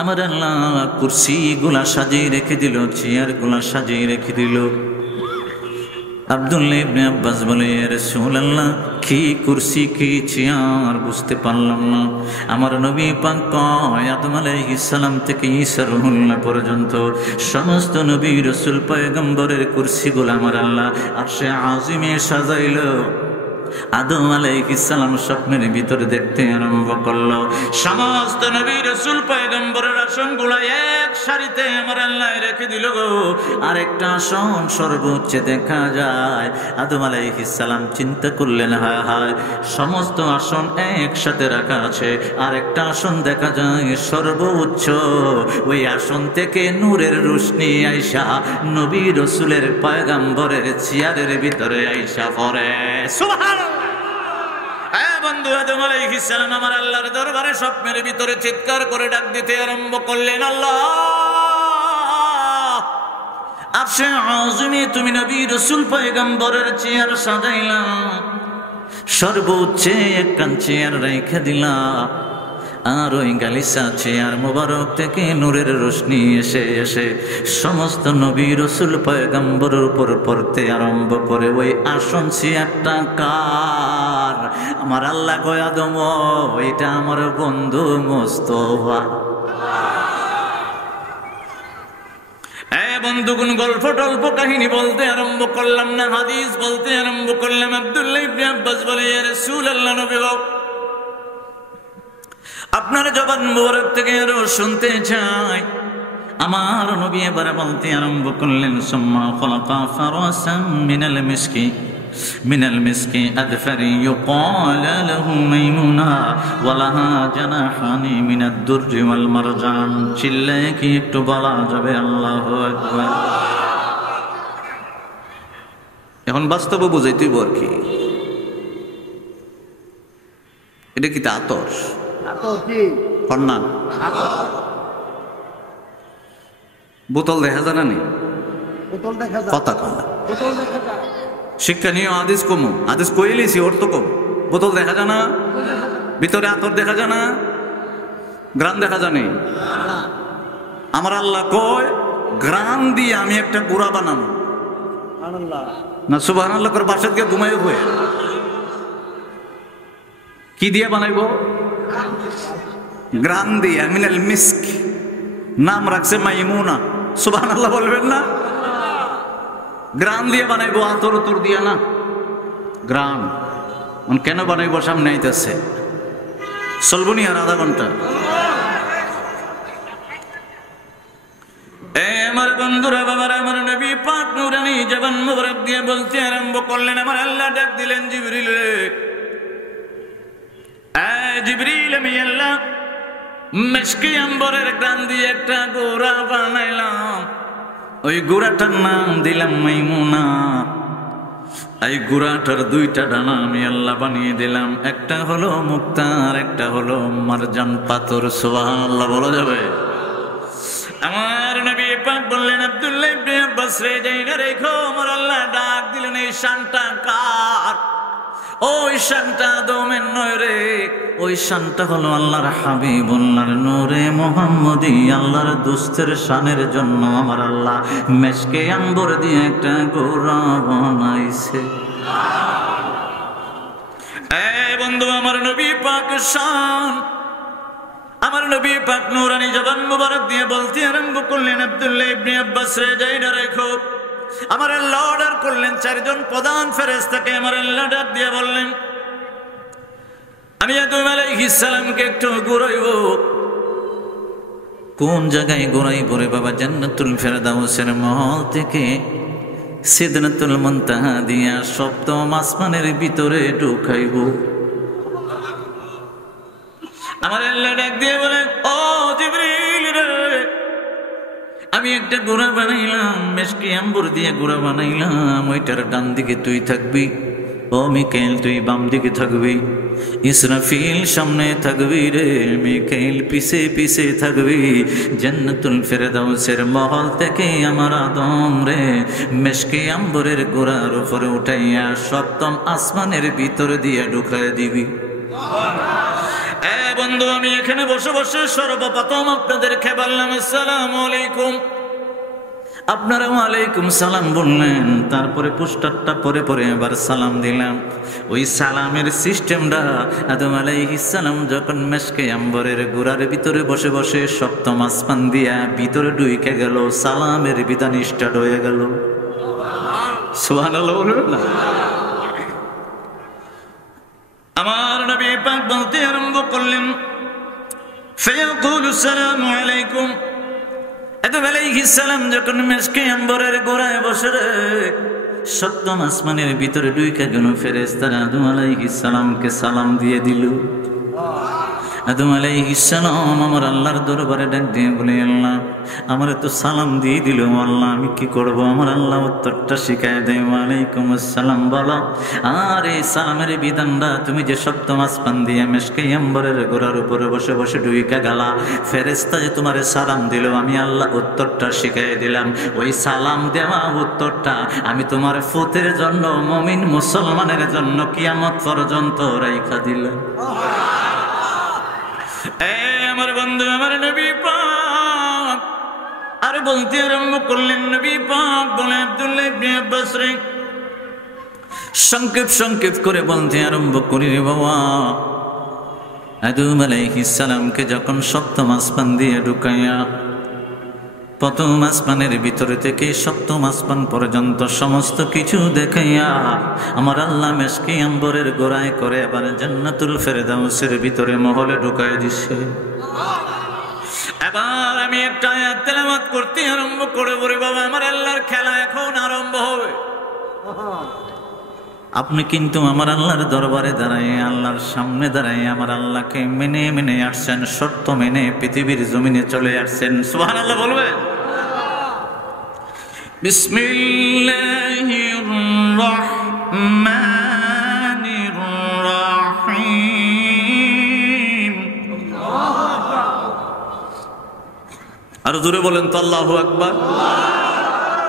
আমার আল্লাহ কুরসি গুলা সাজিয়ে রেখে দিল, চেয়ার গুলা সাজিয়ে রেখে দিল। আব্দুল্লাহ ইবনে আব্বাস বলে, ইয়া রাসূলুল্লাহ, কি কুরসি কি চেয়ার বুঝতে পারলাম না। আমার নবী পাক কয়, আদম আলাইহিস সালাম থেকে ঈসা রুহুল্লাহ পর্যন্ত সমস্ত নবী রাসূল পয়গম্বরের কুরসি গুলা আমার আল্লাহ আরশে আযীমে সাজাইলো। আদম আলাইহিস সালাম স্বপ্নের ভিতরে দেখতে আরম্ভ করলো, সমস্ত নবী রাসূল পয়গম্বরের আসনগুলো এক সারিতে আমার আল্লাহ রেখে দিল গো। আরেকটা আসন সর্বোচ্চ দেখা যায়। আদম আলাইহিস সালাম চিন্তা করলেন, হায় হায়, সমস্ত আসন একসাথে রাখা আছে, আরেকটা আসন দেখা যায় সর্বোচ্চ। ওই আসন থেকে নূরের রোশনি আইসা নবী রাসূলের পয়গম্বরের চেয়ারের ভিতরে আইসা পড়ে। সুবহানাল্লাহ। বন্ধু, আদম আলাইহিস সালাম আমার আল্লাহর দরবারে স্বপ্নের ভিতরে চিৎকার করে ডাক দিতে আরম্ভ করলেন, আল্লাহ আরশে আযমে তুমি নবী রাসূল পয়গম্বরের চেয়ার সাজাইলা, সর্বোচ্চ একখান চেয়ার রেখে দিলা, আর ওই গালিসা চেয়ার মোবারক থেকে নূরের রোশনি এসে এসে সমস্ত নবী রাসূল পয়গম্বরের উপর পড়তে আরম্ভ করে। ওই আসন চেয়ারটা কার? আমার আল্লাহ কয়, আদম এটা আমার বন্ধু মুস্তাফা। বন্ধুগণ, গল্প টল্প কাহিনী বলতে আরম্ভ করলাম না, হাদিস বলতে আরম্ভ করলাম। আব্দুল্লাহ ইবনে আব্বাস বলে, ইয়া রাসূলুল্লাহ, নবী গো, আপনার জবান মোবারক থেকে আরো শুনতে চাই। আমার নবী এবার বলতে আরম্ভ করলেন, সুম্মা খালাকা ফারাসাম মিনাল মিসকি আদফারি ইউকাল লাহু মাইমুনা ওয়া লাহা জানাহানি মিনাদ দুররি ওয়াল মারজান। চিল্লায়ে কি একটু বলা যাবে আল্লাহু আকবার? এখন বাস্তবে বুঝাইতে বর কি, এটা কি আতর? বোতল দেখা যায় না, কথা কম শিক্ষা নিয়ে আদেশ কমু, আদেশ কইলেছি অর্থ কম। বোতল দেখা যায় না, ভিতরে আতর দেখা যায় না, গ্রান দেখা জানি। আমার আল্লাহ কয়, গ্রান দিয়ে আমি একটা গুড়া বানাবো না। সুবহানাল্লাহ করে বাসাত গিয়ে ঘুমাই হয়ে কি দিয়ে বানাইবো? গ্রান দিয়ে, মিনাল মিস্ক। নাম রাখছে মাইমুনা। সুবহানাল্লাহ বলবেন না? গ্রান দিয়ে বানাইবো, আতর উতর দিয়ে না, গ্রান। কেন বানাইবো? সামনে আইতেছে, চলবনি আর আধা ঘন্টা। আমার বন্ধুরা, বাবারা, আমার নবী পাক নূরানী জবান মোবারক দিয়ে বলতে আরম্ভ করলেন। আমার আল্লাহ ডাক দিলেন, জিবরিল রে, জিবরিল, আমি আল্লাহ মিশকি আম্বরের গ্রান দিয়ে একটা গোড়া বানাইলাম। ওই গোড়াটার নাম দিলাম মাইমুনা। এই গোড়াটার দুইটা ডানা আমি আল্লাহ বানিয়ে দিলাম, একটা হলো মুক্তা আর একটা হলো মারজান পাথর। সুবহানাল্লাহ বলা যাবে? আমার নবী পাক বললেন, আব্দুল্লাহ ইবনে আব্বাস রে, জায়গা রেখো। আমার আল্লাহ ডাক দিলেন, এই শানটা কার? ওই শানটা আদমের নয় রে, ওই শানটা হলো আল্লাহর হাবিবুল্লাহর নূরে মুহাম্মদী, আল্লাহর দুস্তের শানের জন্য আমার আল্লাহ মেশকে আম্বর দিয়ে একটা গোড়া বানাইছে। বন্ধু, আমার নবী পাক শান, আমার নবী পাক নূরানী জবান মুবারক দিয়ে বলতে আরম্ভ করলেন, আব্দুল্লাহ ইবনে আব্বাস রে, জায়গা রেখো। আমার আল্লাহ অর্ডার করলেন, চারজন প্রধান ফেরেশতাকে আমার আল্লাহ ডাক দিয়ে বললেন, আমি আদম আলাইহিস সালামকে একটু ঘুরাইব। কোন জায়গায় ঘুরাইব রে বাবা? জান্নাতুল ফেরদাউসের মহল থেকে সিদরাতুল মুনতাহা দিয়া সপ্তম আসমানের ভিতরে ঢুকাইব। আমার আল্লাহ ডাক দিয়ে বলেন, ও জিবরিল রে, আমি একটা গোড়া বানাইলাম, মেশকি আম্বর দিয়ে গোড়া বানাইলাম। ওইটার ডান দিকে তুই থাকবি, ও মিকাইল তুই বাম দিকে থাকবি, ইসরাফিল সামনে থাকবি রে, মিকাইল পিছে পিছে থাকবি। জান্নাতুল ফেরদাউসের মহল থেকে আমার আদম রে মেশকি আম্বরের গোড়ার উপরে উঠাইয়া সপ্তম আসমানের ভিতরে দিয়ে ঢুকাইয়া দিবি। বন্ধু, আমি এখানে বসে বসে সর্বপ্রথম আপনাদেরকে বললাম, আসসালামু আলাইকুম। আপনারা ওয়ালাইকুম সালাম বললেন, তারপরে পোস্টারটা পরে পরে আবার সালাম দিলাম। ওই সালামের সিস্টেমটা আদম আলাইহিস সালাম যখন মেশকে আম্বরের গোড়ার ভিতরে বসে বসে সপ্তম আসমান দিয়া ভিতরে ঢুকে গেল, সালামের বিধান স্টার্ট হয়ে গেল। সুবহানাল্লাহ বলবেন না? আমার নবী পাক বলতে আরম্ভ করলেন, ফায়াকুলু আসসালামু আলাইকুম। আদম আলাইহিস সালাম যখন মেশকে আম্বরের গোড়ায় বসে রে, সপ্তম আসমানের ভিতরে ঢুইকা গেল ফেরেশতারা আদম আলাইহিস সালামকে সালাম দিয়ে দিল। আদম আলাইহিস সালাম আমার আল্লাহর দরবারে ডাক দিয়ে বলে, আল্লাহ আমার তো সালাম দিয়ে দিল, আল্লাহ আমি কি করব? আমার আল্লাহ উত্তরটা শিখায় দেয়, ওয়ালাইকুম আসসালাম বলো। আর এই সালামের বিধানটা তুমি যে সপ্তম আসমান দিয়ে মেশকে আম্বরের গোড়ার উপরে বসে বসে ঢুইকা গেলা, ফেরেশতা যে তোমারে সালাম দিল, আমি আল্লাহ উত্তরটা শিখাই দিলাম। ওই সালাম দেওয়া উত্তরটা আমি তোমার ফুতের জন্য, মুমিন মুসলমানের জন্য কিয়ামত পর্যন্ত রাইখা দিলাম। আমার বন্ধু, আমার নবী পাক আর বলতে আরম্ভ করলেন, নবী পাক বলে, আব্দুল্লাহ ইবনে আব্বাস রে, সংক্ষেপ করে বলতে আরম্ভ করি রে বাবা, আদম আলাইহিস সালামকে যখন সপ্তম আসমান দিয়ে ঢুকাইয়া প্রথম আসমানের ভিতরে থেকে সপ্তম আসমান পর্যন্ত সমস্ত কিছু দেখাইয়া আমার আল্লাহ মেশকে আম্বরের গোড়ায় করে আবার জান্নাতুল ফেরদাউসের ভিতরে মহলে ঢুকায় দিছে। এবার আমি একটা আয়াত তেলাওয়াত করতে আরম্ভ করে বলি, বাবা আমার আল্লাহর খেলা এখন আরম্ভ হবে। আপনি কিন্তু আমার আল্লাহর দরবারে দাঁড়ায়, আল্লাহর সামনে দাঁড়ায় আমার আল্লাহকে মেনে মেনে আসছেন, শর্ত মেনে পৃথিবীর জমিনে চলে আসছেন। সুবহানাল্লাহ বলবেন? বিসমিল্লাহির রহমানির রহিম। আর জোরে বলেন তো আল্লাহু আকবার।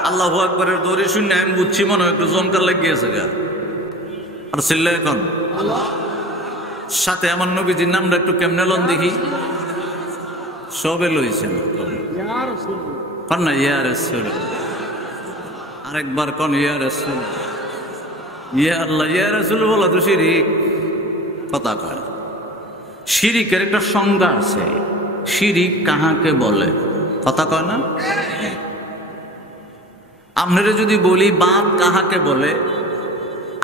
আল্লাহু আকবারের দৌড়ে শুনে আমি বুঝছি মনে হয় একটু জমকার লাগিয়েছে গা। আর চিল্লা এখন সাথে আমার নবীজির নামটা একটু কেমনে লন দেখি। সবে লইছেন কন না, ইয়া রাসূল। আরেকবার কন, ইয়া রাসূল। ইয়া আল্লাহ, ইয়া রাসূল বলা তো শিরিক। কথা কয়, শিরিকের একটা সংজ্ঞা আছে। শিরিক কাহাকে বলে? কথা কয় না? আপনারা যদি বলি বাদ কাহাকে বলে,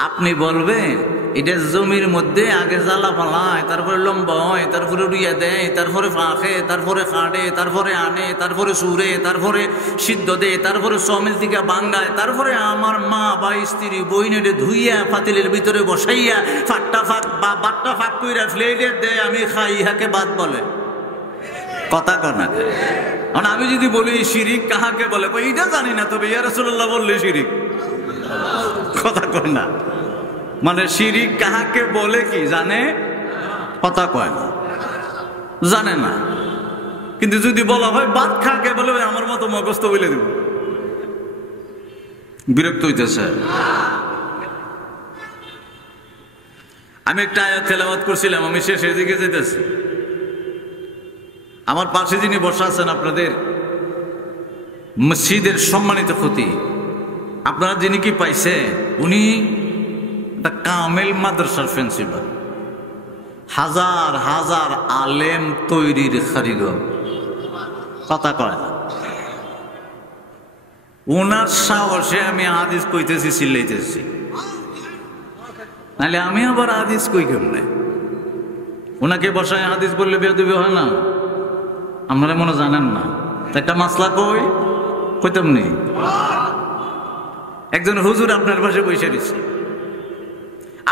আপনি বলবেন এটা জমির মধ্যে আগে জ্বালা ফালায়, তারপরে লম্বা হয়, তারপরে রুইয়া দেয়, তারপরে ফাঁকে, তারপরে খাটে, তারপরে আনে, তারপরে সুরে, তারপরে সিদ্ধ দেয়, তারপরে সমেজ দিকে বাঙ্গায়, তারপরে আমার মা বা স্ত্রী বইনেটে ধুইয়া পাতিলের ভিতরে বসাইয়া ফাট্টা ফাঁক বা বাট্টা ফাঁক কইরা ফ্লেটে দেয়, আমি খাই, ইহাকে বাদ বলে। কথা কনা। আমি যদি বলি শিরিক কাহাকে বলে, এটা জানি না, তবে ইয়া রাসূলুল্লাহ বললে শিরিক। কথা কয় না, মানে শিরিক কাহাকে বলে কি জানে? কথা কয় না, জানে না। কিন্তু যদি বলা হয় বাদ খাকে বলে, আমার মতো মগস্ত বলে দিব, বিরক্ত হইতেছে। আমি একটা আয়াত তেলাওয়াত করছিলাম, আমি শেষের দিকে যেতেছি। আমার পাশে যিনি বসা আছেন আপনাদের মসজিদের সম্মানিত খতিব, আপনারা যিনি কি পাইছে, উনি একটা কামেল মাদ্রাসার প্রিন্সিপাল, হাজার হাজার আলেম তৈরির কারিগর। কথা কয় না। ওনার সাহসে আমি হাদিস কইতেছি, চিল্লাইতেছি, নাহলে আমি আবার হাদিস কই কেমনে? ওনাকে বসায় হাদিস বললে বেয়াদবি হয় না? আপনারা মনে জানেন না। একটা মাসলা কইতাম নেই। একজন হুজুর আপনার পাশে বসে দিচ্ছে,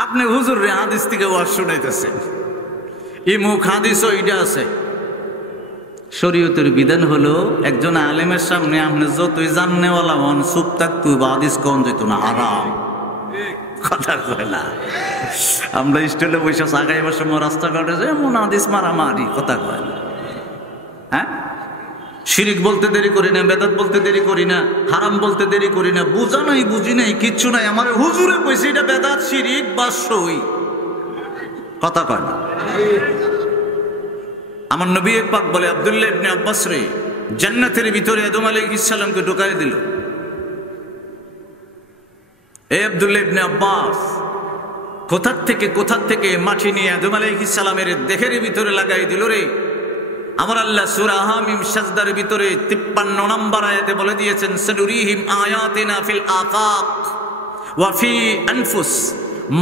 আপনি হুজুর রে হাদিস থেকে ওয়াজ শুনাইতেছেন, এই মুখ হাদিস ওইটা আছে। শরীয়তের বিধান হলো একজন আলেমের সামনে আপনি যতই জাননেওয়ালা হন, চুপ থাকতো বা হাদিস কম যেত না, হারাম। কথা কয় না। আমরা স্টেলে বসে আগাই বসে রাস্তাঘাটে যে এমন হাদিস মারামারি। কথা কয় না। হ্যাঁ, শিরিক বলতে দেরি করি না, বেদাত বলতে দেরি করি না, হারাম বলতে দেরি করি না। বুঝা নাই, বুঝি নাই, কিচ্ছু নাই, আমার হুজুরে কইছে এটা বেদাত, শিরিক বা সই। কথা কয় না। আমার নবী পাক বলে, আব্দুল্লাহ ইবনে আব্বাস রে জান্নাতের ভিতরে আদম আলাইহিস সালামকে ঢুকায় দিল। এই আব্দুল্লাহ ইবনে আব্বাস কোথা থেকে মাটি নিয়ে আদম আলাইহিস সালামের দেহের ভিতরে লাগাই দিল রে। আমার আল্লাহ সূরা হামিম সাজদার ভিতরে 53 নম্বর আয়াতে বলে দিয়েছেন, সানুরিহিম আয়াতিনা ফিল আফাক ওয়া ফি আনফুস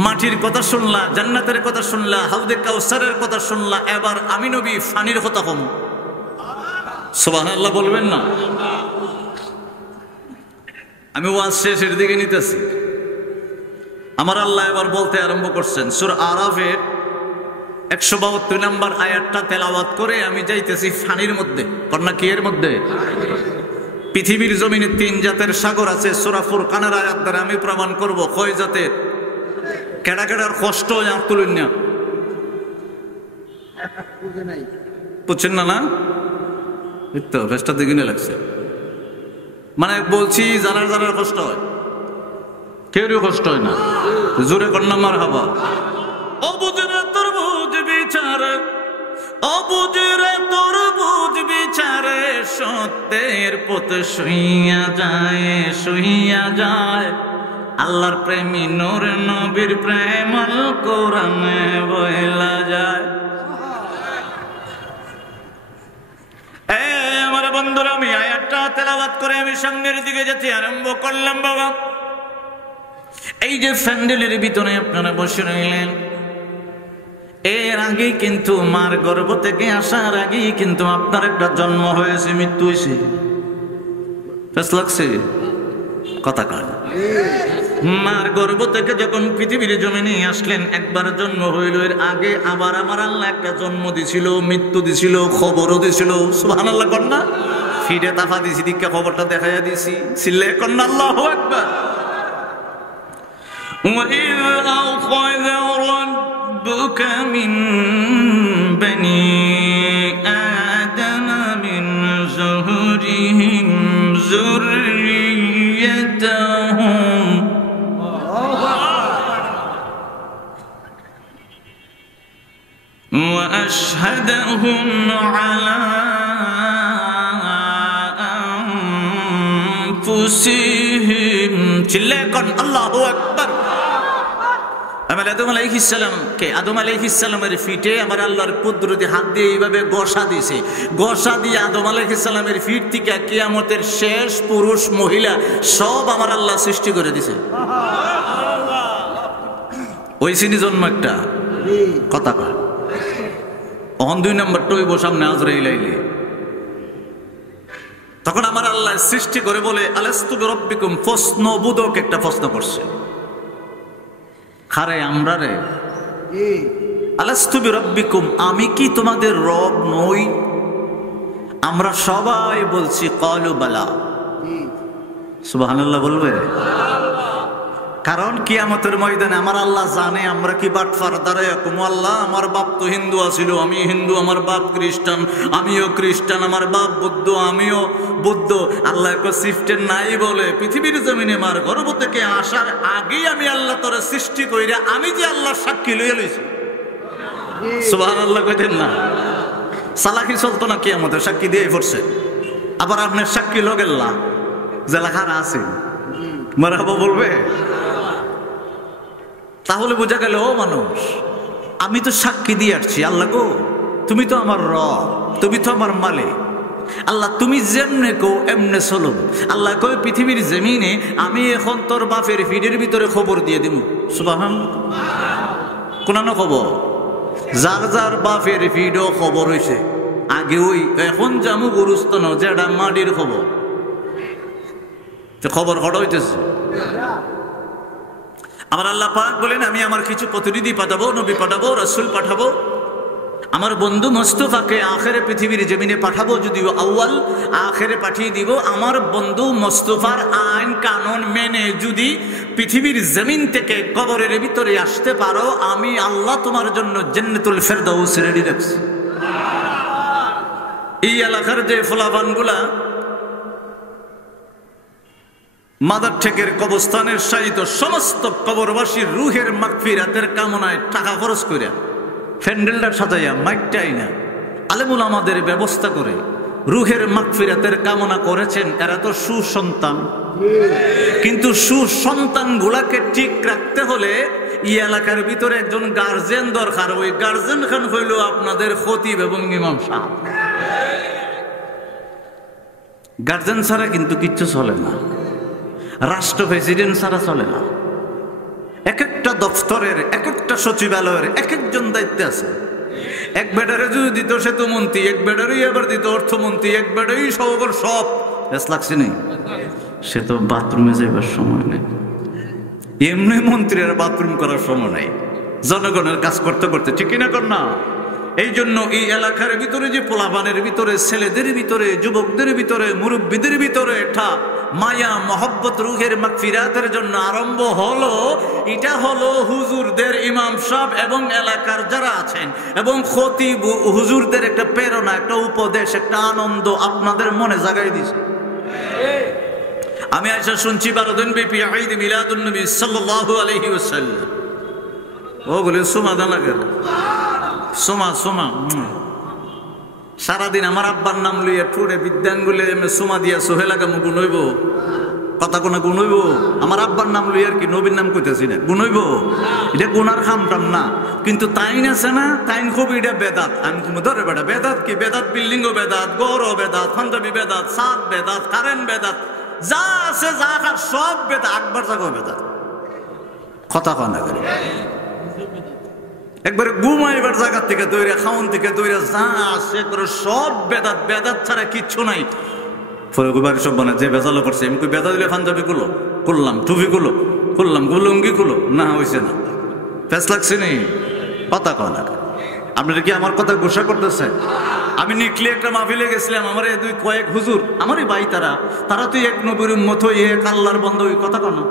মাটির কথা শুনলা, জান্নাতের কথা শুনলা, হাউদে কাউসারের কথা শুনলা, এবার আমি নবী ফানির কথা কম। সুবহানাল্লাহ বলবেন না? আমি ওয়াজ শেষের দিকে নিতেছি। আমার আল্লাহ এবার বলতে আরম্ভ করছেন সূরা আরাফের 172 নম্বর আয়াতটা তেলাওয়াত করে আমি যাইতেছি ফানির মধ্যে। কন্যা কি এর মধ্যে? পৃথিবীর জমিনে 3 জাতের সাগর আছে। সূরা ফুরকানের আয়াত দ্বারা আমি প্রমাণ করব কয় জাতের। কেডা কেডার কষ্ট আর তুলুন না, বুঝছেন না? না তো ফেসটা দিকে লাগছে, মানে বলছি জানার জানার কষ্ট হয়, কেউরই কষ্ট হয় না। জোরে কন্যা মারহাবা। অবুজরে তরবুজ বিচারে, অবুজরে তরবুজ বিচারে, সত্যের পথে শুইয়া যায়, শুইয়া যায়। আল্লাহর প্রেমী নূর নবীর প্রেম আল কোরআনে বইলা যায়। আমার বন্ধুরা, আমি আয়াতটা তেলাওয়াত করে আমি সামনের দিকে যেতে আরম্ভ করলাম। বাবা, এই যে প্যান্ডেলের ভিতরে আপনারা বসে রইলেন, এর আগেই কিন্তু মার গর্ভ থেকে আসার আগেই কিন্তু আপনার একটা জন্ম হয়েছে, মৃত্যু হয়েছে। বেশ লাগছে কথা কার? মার গর্ভ থেকে যখন পৃথিবীর জমিনে আসলেন, একবার জন্ম হইল, এর আগে আবার আমার আল্লাহ একটা জন্ম দিছিল, মৃত্যু দিছিল, খবরও দিছিল। সুবহানাল্লাহ কন্যা। ফিরে তাফা দিছি, দীক্ষা খবরটা দেখাইয়া দিছি। সিল্লে কন্যা আল্লাহু আকবার। وَإِذْ أَخَذَ رَبُّكَ مِنْ بَنِي آدَمَ مِنْ ظُهُورِهِمْ ذُرِّيَّتَهُمْ وَأَشْهَدَهُمْ عَلَى أَنفُسِهِمْ চিল্লাকন আল্লাহু আকবার। আদম আলাইহিস সালামকে, আদম আলাইহিস সালামের ফিটে আমার আল্লাহর কুদরতি হাত দিয়ে এইভাবে গোসা দিয়েছে। গোসা দিয়ে আদম আলাইহিস সালামের ফিট থেকে কিয়ামতের শেষ পুরুষ মহিলা সব আমার আল্লাহ সৃষ্টি করে দিয়েছে। ওই সিনি জন্ম একটা কথা কয়। অহন 2 নম্বর টইব সামনে আজরাইল আইলে, তখন আমার আল্লাহ সৃষ্টি করে বলে আলাস্তু বিরব্বিকুম, প্রশ্নবোধক একটা প্রশ্ন করছে। খারে আমরা রে, আলাস্তু বিরব্বিকুম, আমি কি তোমাদের রব নই? আমরা সবাই বলছি ক্বালু বালা। সুবহানাল্লাহ বলবে? কারণ কিয়ামতের ময়দানে আমার আল্লাহ জানে আমরা কি বাটফার দাঁড়ায় কমু, আল্লাহ আমার বাপ তো হিন্দু আছিল, আমি হিন্দু, আমার বাপ খ্রিস্টান, আমিও খ্রিস্টান, আমার বাপ বৌদ্ধ, আমিও বৌদ্ধ। আল্লাহ শিফটের নাই বলে পৃথিবীর জমিনে মার গর্ভ থেকে আসার আগেই আমি আল্লাহ তোরে সৃষ্টি কইরা আমি যে আল্লাহর সাক্ষী লইয়া লইছি। সুবহানাল্লাহ কইতেন না? সালাকি চলতো না কিয়ামতের, সাক্ষী দিয়ে পড়ছে। আবার আপনার সাক্ষী লগেল্লা যে লেখারা আছে, মারহাবা বলবে? তাহলে বোঝা গেল ও মানুষ, আমি তো সাক্ষী দিয়ে আসছি, আল্লাহ গো তুমি তো আমার রব, তুমি তো আমার মালিক। আল্লাহ তুমি যেমনে কো এমনে চলো। আল্লাহ কই পৃথিবীর জমিনে আমি এখন তোর বাপের ফিডের ভিতরে খবর দিয়ে দিব। সুবহানাল্লাহ। কোন খবর? যার যার বাপের ফিডও খবর হয়েছে আগে, ওই এখন জামু গুরুস্থান যেটা মাটির খবর, খবর হড় হইতেছে। আমার আল্লাহ পাক বলেন আমি আমার কিছু প্রতিনিধি পাঠাবো, নবী পাঠাবো, রাসূল পাঠাবো, আমার বন্ধু মোস্তফাকে আখেরে পৃথিবীর জমিনে পাঠাবো। যদিও আউয়াল, আখেরে পাঠিয়ে দিব। আমার বন্ধু মোস্তফার আইন কানুন মেনে যদি পৃথিবীর জমিন থেকে কবরের ভিতরে আসতে পারো, আমি আল্লাহ তোমার জন্য জান্নাতুল ফেরদাউস রেডি রাখছি। এই এলাকার যে ফলাফানগুলা মাদার ঠেকের কবরস্থানের সাহিত্য সমস্ত কবরবাসীর রুহের মাগফিরাতের কামনায় টাকা খরচ করে প্যান্ডেলটা সাজাইয়া মাইকটাই না আলেমুল আমাদের ব্যবস্থা করে রুহের মাগফিরাতের কামনা করেছেন। এরা তো সুসন্তান, কিন্তু সুসন্তান গুলাকে ঠিক রাখতে হলে এই এলাকার ভিতরে একজন গার্জেন দরকার। ওই গার্জেন খান হইল আপনাদের খতিব এবং ইমাম সাহেব। গার্জেন ছাড়া কিন্তু কিচ্ছু চলে না, রাষ্ট্র প্রেসিডেন্ট ছাড়া চলে না। এক একটা দপ্তরের এক একটা সচিবালয়ের এক একজন দায়িত্বে আছে। এক বেডারে যদি দিত সে তো মন্ত্রী, এক বেডারেই আবার দিত অর্থমন্ত্রী, এক বেডারেই সহকার সব বেশ লাগছে নেই। সে তো বাথরুমে যাইবার সময় নেই, এমনি মন্ত্রীর বাথরুম করার সময় নাই, জনগণের কাজ করতে করতে, ঠিক কিনা কর না? এই জন্য এই এলাকার ভিতরে যে পোলাপানের ভিতরে, ছেলেদের ভিতরে, যুবকদের ভিতরে, মুরব্বীদের ভিতরে একটা মায়া মহব্বত রুহের মাগফিরাতের জন্য আরম্ভ হলো। এটা হলো হুজুরদের, ইমাম সাহেব এবং এলাকার যারা আছেন এবং খতিব হুজুরদের একটা প্রেরণা, একটা উপদেশ, একটা আনন্দ আপনাদের মনে জাগাই দিছে। আমি আয়সা শুনছি 12 দিন ব্যাপী ঈদ মিলাদুন নবী সাল্লাল্লাহু আলাইহি ওয়াসাল্লাম। ও বলে সুমা দানা করে সোমা সোমা, সারাদিন আমার আব্বার নাম লইয়া ঠুড়ে বিদ্যাঙ্গুলে সোমা দিয়া সোহেলাকে মুখ গুনইব, কথা কোনা গুনইব। আমার আব্বার নাম লইয়া আর কি নবীর নাম কইতেছি না, গুনইব। এটা গুনার খামটাম না, কিন্তু তাইন আছে না, তাইন খুব এটা বেদাত। আমি ধরে বেটা বেদাত কি? বেদাত বিল্ডিংও বেদাত, গৌরও বেদাত, পাঞ্জাবি বেদাত, সাত বেদাত, কারেন্ট বেদাত, যা আছে যা খার সব বেদাত, আকবার জাগো বেদাত। কথা কনা করে একবারে ঘুমাইবার জায়গা থেকে তৈরি, খাওয়ান থেকে তৈরি, যা আছে করে সব বেদাত। বেদাত ছাড়া কিচ্ছু নাই। বাড়ি সব বানায় যে বেজালো করছে, আমি বেদা দিলে পাঞ্জাবি গুলো করলাম, টুপি গুলো করলাম, গুলঙ্গি গুলো না হয়েছে না, ফেস লাগছে নেই। কথা কনা আপনারা কি আমার কথা গোসা করতেছে? আমি নিকলে একটা মাহফিলে গেছিলাম, আমার দুই কয়েক হুজুর, আমারই ভাই, তারা তো এক নবীর উম্মত, এক আল্লাহর বন্ধ। ওই কথা কনা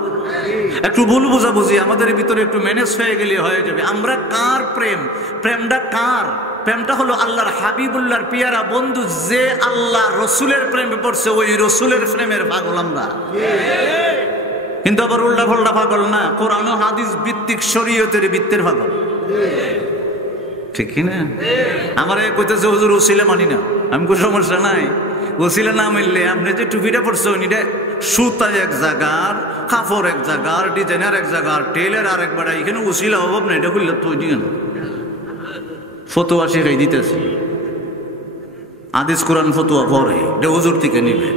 একটু ভুল বোঝাবুঝি আমাদের ভিতরে একটু ম্যানেজ হয়ে গেলে হয়ে যাবে। আমরা কার প্রেম? প্রেমটা কার? প্রেমটা হলো আল্লাহর হাবিবুল্লাহর পিয়ারা বন্ধু, যে আল্লাহ রসুলের প্রেমে পড়ছে, ওই রসুলের প্রেমের পাগল আমরা। কিন্তু আবার উল্টা পাল্টা পাগল না, কোরআন ও হাদিস ভিত্তিক শরীয়তের ভিত্তির পাগল, ঠিক কিনা? আমার কইতেছে হুজুর ওসিলা মানি না। আমি কোনো সমস্যা নাই, ওসিলা না মিললে আপনি যে টুপিটা পড়ছেন এটা সুতা এক জায়গার, কাপড় এক জায়গার, ডিজাইনার এক জায়গার, টেলার আর একবার, এখানে ওসিলা অভাব না। এটা করলে তো দিন ফতোয়া শিখাই দিতেছে, হাদিস কোরআন ফতোয়া পরে এটা হুজুর থেকে নিবে।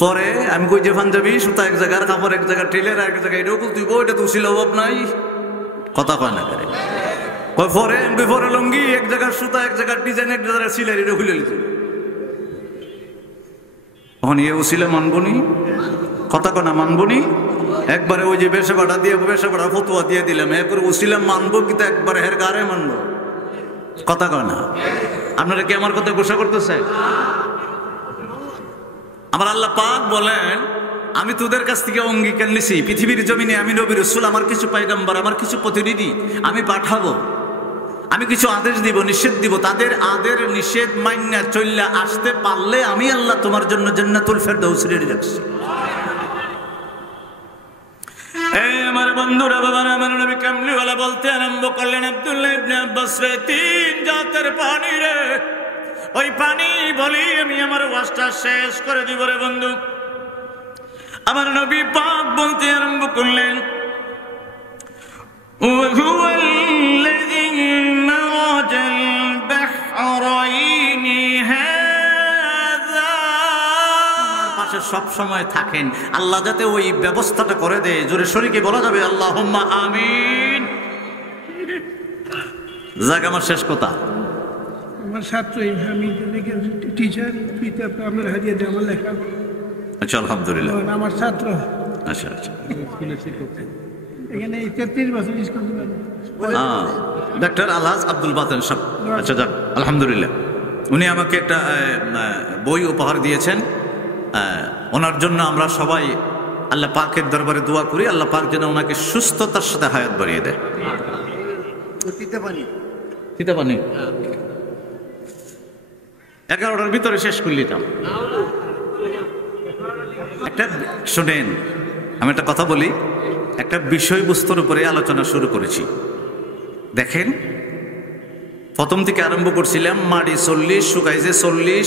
পরে আমি কই যে পাঞ্জাবি সুতা এক জায়গার, কাপড় এক জায়গার, টেলার এক জায়গায়, এটাও বলতে এটা তো ওসিলা অভাব নাই। কথা কয় না করে পরে পরে লঙ্গি এক জায়গার, সুতা এক জায়গার, ডিজাইন এক জায়গার, সিলাই এটা খুলে লিখে তখন এ ওসিলা মানবনি। কথা কনা মানবনি। একবারে ওই যে বেশা বাড়া দিয়ে বেশা বাড়া ফতুয়া দিয়ে দিলাম, এরপরে ওসিলা মানবো কিন্তু একবারে হের গারে মানবো। কথা কনা আপনারা কি আমার কথা গোসা করতেছে? আমার আল্লাহ পাক বলেন, আমি তোদের কাছ থেকে অঙ্গীকার নিছি, পৃথিবীর জমিনে আমি নবী রাসূল, আমার কিছু পয়গম্বর, আমার কিছু প্রতিনিধি আমি পাঠাবো, আমি কিছু আদেশ দিব, নিষেধ দিব। তাদের আদেশ নিষেধ মাইন্না চললা আসতে পারলে আমি আল্লাহ তোমার জন্য জান্নাতুল ফেরদাউস রেডি রাখছি। এই আমার বন্ধুরা, বাবারা, আমার নবী কামলিওয়ালা বলতে আরম্ভ করলেন, আব্দুল্লাহ ইবনে আব্বাস রে, তিন জাতের পানি রে, ওই পানি বলি আমি আমার ওয়াজটা শেষ করে দিব রে বন্ধু। আমার নবী পাক বলতে আরম্ভ করলেন, وهو الذي مرج البحرين هذا। আমার পাশে সব সময় থাকেন, আল্লাহ যাতে ওই ব্যবস্থাটা করে দেয়। জোরে শরীকে বলা যাবে আল্লাহুম্মা আমিন। যাক, আমার শেষ কথা। আমার ছাত্র, আমি টিচার, পিতা আপনার হারিয়ে দেয় আমার লেখা। আচ্ছা, আলহামদুলিল্লাহ, আমার ছাত্র। আচ্ছা আচ্ছা, এখানে 33 বছর স্কুল ডাক্তার আলহাজ আব্দুল বাতেন সাহেব। আচ্ছা যাক, আলহামদুলিল্লাহ, উনি আমাকে একটা বই উপহার দিয়েছেন। ওনার জন্য আমরা সবাই আল্লাহ পাকের দরবারে দোয়া করি, আল্লাহ পাক যেন ওনাকে সুস্থতার সাথে হায়াত বাড়িয়ে দেয়। তিতা পানি 11টার ভিতরে শেষ করে নিতাম। একটা শোনেন, আমি একটা কথা বলি, একটা বিষয়বস্তুর উপরে আলোচনা শুরু করেছি। দেখেন, প্রথম থেকে আরম্ভ করছিলাম মাটি 40, শুকাইছে 40,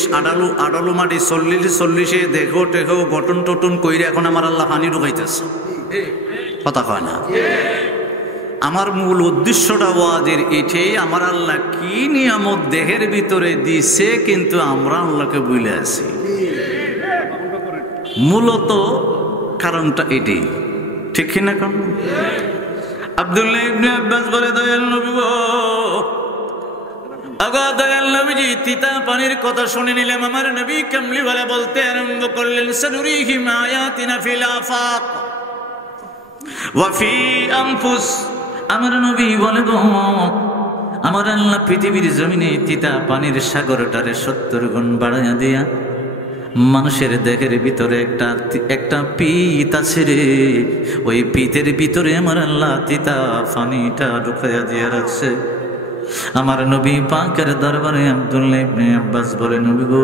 আডালু মাটি 40, দেখো টেখো গঠন টটন কইরে এখন আমার আল্লাহ পানি ঢুকাইতেছে। কথা কয় না। আমার মূল উদ্দেশ্যটা ওয়াজের এটাই, আমার আল্লাহ কি নিয়ামত দেহের ভিতরে দিছে, কিন্তু আমরা আল্লাহকে ভুলে আছি। মূলত কারণটা এটাই, ঠিক কিনা? কারণ আব্দুল্লাহ ইবনে আব্বাস বলে, দয়াল নবী গো, আগো দয়াল নবীজি, তিতা পানির কথা শুনে নিলাম। আমার নবী কামলি ওয়ালা বলতে আরম্ভ করলেন, সানুরিহিম আয়াতিনা ফিল আফাক ওয়া ফি আনফুস। আমার নবী বলে গো, আমার আল্লাহ পৃথিবীর জমিনে তিতা পানির সাগরটারে 70 গুণ বাড়াইয়া দিয়া মানুষের দেহের ভিতরে একটা পিত আছে রে, ওই পিতের ভিতরে আমার আল্লাহ তিতা পানিটা ঢুকাইয়া দিয়া রাখছে। আমার নবী পাকের দরবারে আব্দুল্লাহ ইবনে আব্বাস বলে, নবী গো,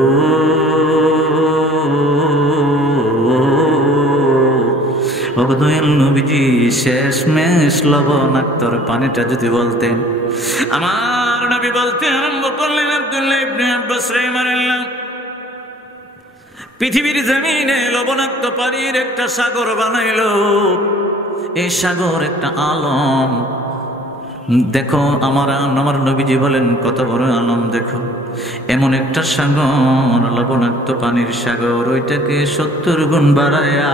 দয়াল নবীজি, শেষমেশ লবণাক্তর পানিটা যদি বলতেন। আমার নবী বলতে আরম্ভ করলেন, আব্দুল্লাহ ইবনে আব্বাস রাহিমাহুল্লাহ, পৃথিবীর জমিনে লবণাক্ত পানির একটা সাগর বানাইল। এই সাগর একটা আলম। দেখো, আমার নবীজি বলেন, কত বড় আলম দেখো, এমন একটা সাগর, লবণাক্ত পানির সাগর, ওইটাকে 70 গুণ বাড়ায়া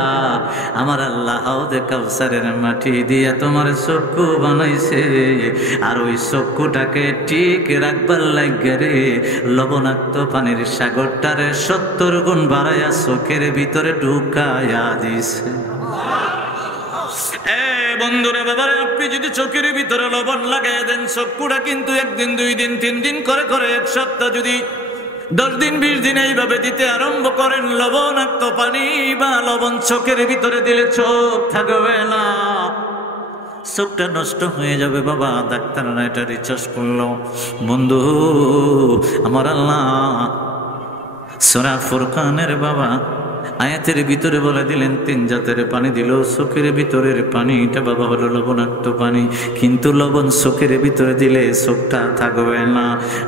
আমার আল্লাহ হাউদে কাউসারের মাটি দিয়া তোমার চক্ষু বানাইছে। আর ওই চক্ষুটাকে ঠিক রাখবার লাগে রে, লবণাক্ত পানির সাগরটারে 70 গুণ বাড়ায়া চোখের ভিতরে ঢুকায়া দিছে। বন্ধুরা, বাবারা, আপনি যদি চোখের ভিতরে লবণ লাগাই দেন, চক্ষুটা কিন্তু 1 দিন 2 দিন 3 দিন করে 1 সপ্তাহ, যদি 10 দিন 20 দিন এইভাবে দিতে আরম্ভ করেন, লবণাক্ত পানি বা লবণ চোখের ভিতরে দিলে চোখ থাকবে না, চোখটা নষ্ট হয়ে যাবে। বাবা, ডাক্তাররা এটা রিসার্চ করলো। বন্ধু আমার আল্লাহ সূরা ফুরকানের বাবা আয়াতের ভিতরে বলে দিলেন, 3 জাতের পানি দিল। চোখের ভিতরের পানিটা বাবা হলো লবণাক্ত পানি, কিন্তু লবণ চোখের ভিতরে দিলে চোখটা থাকবে না।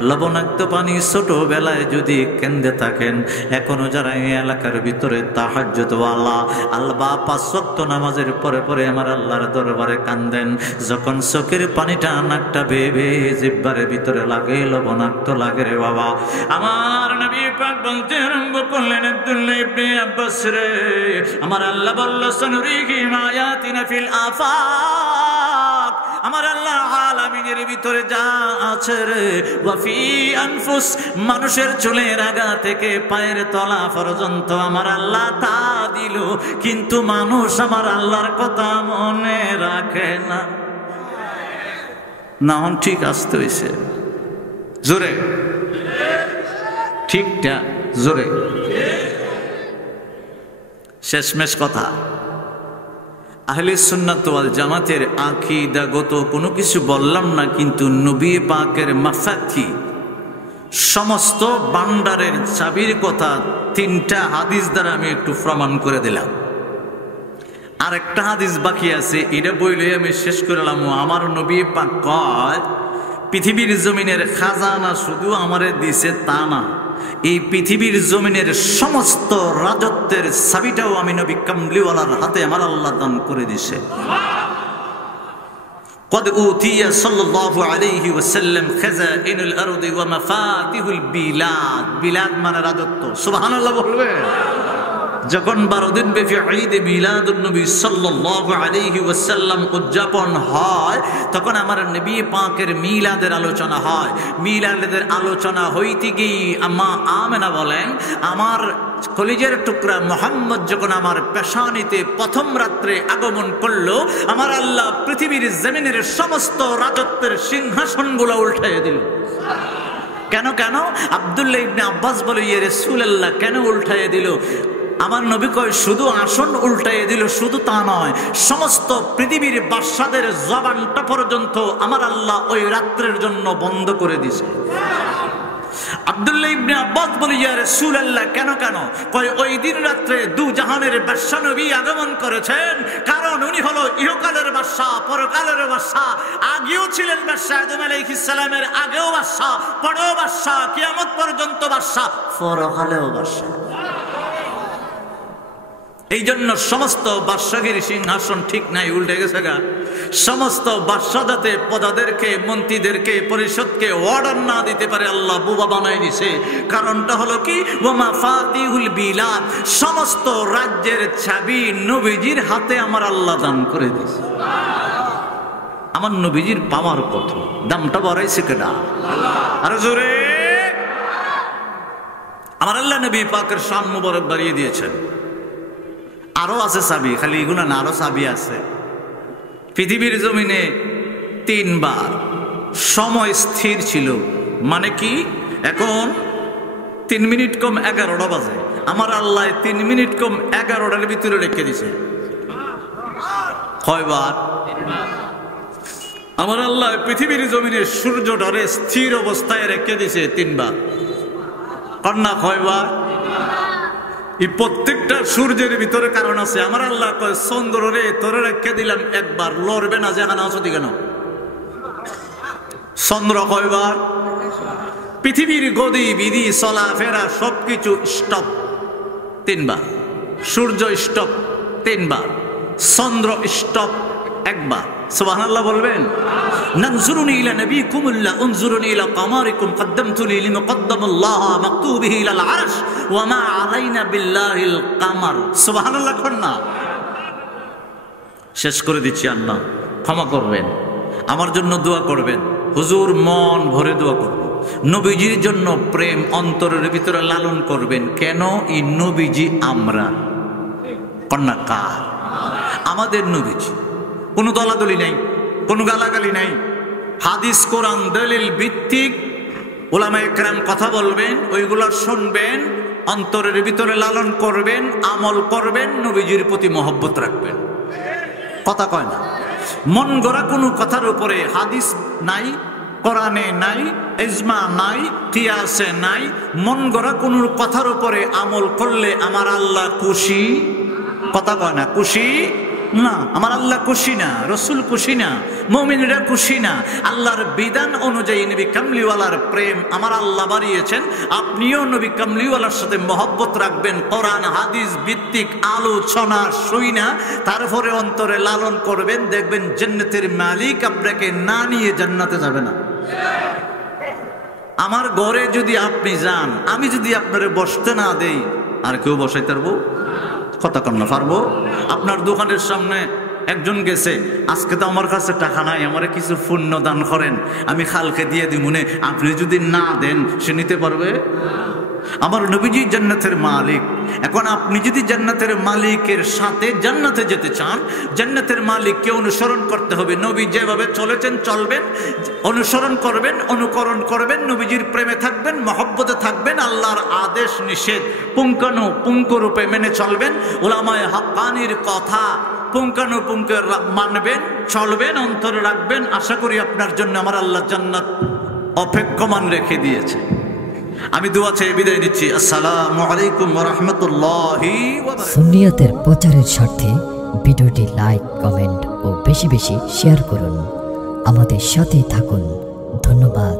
লবণাক্ত পানি ছোটবেলায় যদি কেন্দ্রে থাকেন, এখনো যারা এই এলাকার ভিতরে তাহাজ্জুদ ওয়ালা আল্লাহ 5 ওয়াক্ত নামাজের পরে পরে আমার আল্লাহর দরবারে কান্দেন, যখন চোখের পানিটা নাকটা ভেবে জিহ্বার ভিতরে লাগে, লবণাক্ত লাগে রে বাবা। আমার নবী পাক বলতে আরম্ভ করলেন, আব্দুল্লাহ ইবনে আব্বাস রে, আমার আল্লাহ বলল, সানুরিহিম আয়াতিনা ফিল আফাক, আমার আল্লাহ আলামিনের ভিতরে যা আছে রে, ওয়া ফি আনফুস, মানুষের চুলের আগা থেকে পায়ের তলা পর্যন্ত আমার আল্লাহ তা দিল, কিন্তু মানুষ আমার আল্লাহর কথা মনে রাখে না। না, ঠিক আসতে হইছে জোরে, ঠিকটা জোরে, শেষমেশ কথা। আহলে সুন্নাত ওয়াল জামাতের আকীদাগত কোনো কিছু বললাম না, কিন্তু নবী পাকের মাফাতি সমস্ত ভান্ডারের চাবির কথা 3টা হাদিস দ্বারা আমি একটু প্রমাণ করে দিলাম। আর একটা হাদিস বাকি আছে, এটা বইলে আমি শেষ করলাম। আমার নবী পাক কয়, পৃথিবীর জমিনের খাজানা শুধু আমারে দিছে তা না, এই পৃথিবীর জমিনের সমস্ত রাজত্বের চাবিটাও আমি নবী কামলিওয়ালার হাতে আমার আল্লাহ দান করে দিছে। قد أوتي صلى الله عليه وسلم خزائن الأرض ومفاتيح البلاد। বিলাদ মানে রাজত্ব। সুবহানাল্লাহ বলবে। যখন 12 দিন ব্যাপী ঈদ মিলাদুন নবী সাল্লাল্লাহু আলাইহি ওয়াসাল্লাম উদযাপন হয়, তখন আমার নবী পাকের মিলাদের আলোচনা হয়। মিলাদের আলোচনা হইতে গিয়ে আম্মা আমেনা বলেন, আমার কলিজের টুকরা মুহাম্মদ যখন আমার পেশানিতে প্রথম রাত্রে আগমন করলো, আমার আল্লাহ পৃথিবীর জমিনের সমস্ত রাজত্বের সিংহাসনগুলো উল্টাইয়া দিল। কেন? আব্দুল্লাহ ইবনে আব্বাস বলে, ইয়া রাসূলুল্লাহ, কেন উল্টাইয়া দিল? আমার নবী কয়, শুধু আসন উল্টাইয়া দিল, শুধু তা নয়, সমস্ত পৃথিবীর বাদশাদের জবানটা পর্যন্ত আমার আল্লাহ ওই রাত্রের জন্য বন্ধ করে দিছে। আব্দুল্লাহ ইবনে আব্বাস বলে, ইয়া রাসূলুল্লাহ, কেন? কয়, ওই দিন রাত্রে 2 জাহানের বাদশা নবী আগমন করেছেন, কারণ উনি হলো ইহকালের বাদশা, পরকালের বাদশা। আগেও ছিলেন বাদশা, আদম আলাইহিস সালামের আগেও বাদশা, পরেও বাদশা, কিয়ামত পর্যন্ত বাদশা, পরকালেও বাদশা। এই জন্য সমস্ত বাদশাগির সিংহাসন ঠিক নাই, উল্টে গেছে গা। সমস্ত বাদশা যাতে প্রজাদেরকে, মন্ত্রীদেরকে, পরিষদকে অর্ডার না দিতে পারে, আল্লাহ বুবা বানাই দিছে। কারণটা হলো কি, ওয়া মাফাতিহুল বিলাদ, সমস্ত রাজ্যের চাবি নবীজির হাতে আমার আল্লাহ দান করে দিয়েছে। আমার নবীজির পাওয়ার কত, দামটা বাড়াইছে কেনা আরো জোরে। আমার আল্লাহ নবী পাকের শান মুবারক বাড়িয়ে দিয়েছেন। আরো আছে চাবি, খালি এগুলো না, আরো চাবি আছে। পৃথিবীর জমিনে 3 বার সময় স্থির ছিল, মানে কি এখন 3 মিনিট কম 11টা বাজে, আমার আল্লাহ 3 মিনিট কম 11টার ভিতরে রেখে দিছে। কয়বার? আমার আল্লাহ পৃথিবীর জমিনে সূর্যটারে স্থির অবস্থায় রেখে দিছে 3 বার। কন্যা কয়বার? এই প্রত্যেকটা সূর্যের ভিতরে কারণ আছে। আমার আল্লাহ কয় চন্দ্ররে তোরে রেখে দিলাম 1 বার, লড়বে না, যেখানে আছো কেন। চন্দ্র কয়বার? পৃথিবীর গদি বিধি চলাফেরা সবকিছু স্টপ 3 বার। সূর্য স্টপ 3 বার, চন্দ্র স্টপ 1 বার। সুবহানাল্লাহ বলবেন। নানজুরুনি ইলা নবিকুমুল্লাহ উনজুরুনি ইলা কামারিকুম কদ্দামতু লি লিমুকদ্দামুল্লাহ মাকতুবিহি ইলাল আরশ ওয়া মা আলাইনা বিল্লাহিল কামার। সুবহানাল্লাহ কন্না। শেষ করে দিচ্ছি, আল্লাহ ক্ষমা করবেন, আমার জন্য দোয়া করবেন। হুজুর মন ভরে দোয়া করবেন, নবীজির জন্য প্রেম অন্তরের ভিতরে লালন করবেন। কেন? এই নবীজি আমরা কন্যা কার? আমাদের নবীজি। কোনো দলাদলি নাই, কোনো গালাগালি নাই। হাদিস কোরআন দলিল ভিত্তিক উলামায়ে কেরাম কথা বলবেন, ওইগুলো শুনবেন, অন্তরের ভিতরে লালন করবেন, আমল করবেন, নবীজির প্রতি মহব্বত রাখবেন। কথা কয় না। মন গড়া কোনো কথার উপরে হাদিস নাই, কোরআনে নাই, ইজমা নাই, কিয়াসে নাই। মন গড়া কোনো কথার উপরে আমল করলে আমার আল্লাহ খুশি? কথা কয় না, খুশি না। আমার আল্লাহ খুশি না, রসুল খুশি না, মুমিনরা খুশি না। আল্লাহর বিধান অনুযায়ী নবী কামলিওয়ালার প্রেম আমার আল্লাহ বাড়িয়েছেন। আপনিও নবী কামলিওয়ালার সাথে মহব্বত রাখবেন। কোরআন হাদিস ভিত্তিক আলোচনা শুই না, তারপরে অন্তরে লালন করবেন। দেখবেন জান্নাতের মালিক আপনাকে না নিয়ে জান্নাতে যাবে না। আমার ঘরে যদি আপনি যান, আমি যদি আপনারে বসতে না দেই, আর কেউ বসাইতে পারবো? কথা কন না, পারবো? আপনার দোকানের সামনে একজন গেছে, আজকে তো আমার কাছে টাকা নাই, আমারে কিছু পুণ্য দান করেন, আমি খালকে দিয়ে দিব মনে। আপনি যদি না দেন, সে নিতে পারবে? আমার নবীজি জান্নাতের মালিক। এখন আপনি যদি জান্নাতের মালিকের সাথে জান্নাতে যেতে চান, জান্নাতের মালিককে অনুসরণ করতে হবে। নবী যেভাবে চলেছেন চলবেন, অনুসরণ করবেন, অনুকরণ করবেন, নবীজির প্রেমে থাকবেন, মহব্বতে থাকবেন, আল্লাহর আদেশ নিষেধ পুঙ্খানুপুঙ্খরূপে মেনে চলবেন। উলামায়ে হাক্কানির কথা পুঙ্খানুপুঙ্খ মানবেন, চলবেন, অন্তরে রাখবেন। আশা করি আপনার জন্য আমার আল্লাহ জান্নাত অপেক্ষমান রেখে দিয়েছে। আমি দোয়া চেয়ে বিদায় নিচ্ছি। আসসালামু আলাইকুম ওয়া রাহমাতুল্লাহি ওয়া বারাকাতুহু। সুন্নিয়তের প্রচারের স্বার্থে ভিডিওটি লাইক, কমেন্ট ও বেশি বেশি শেয়ার করুন। আমাদের সাথেই থাকুন। ধন্যবাদ।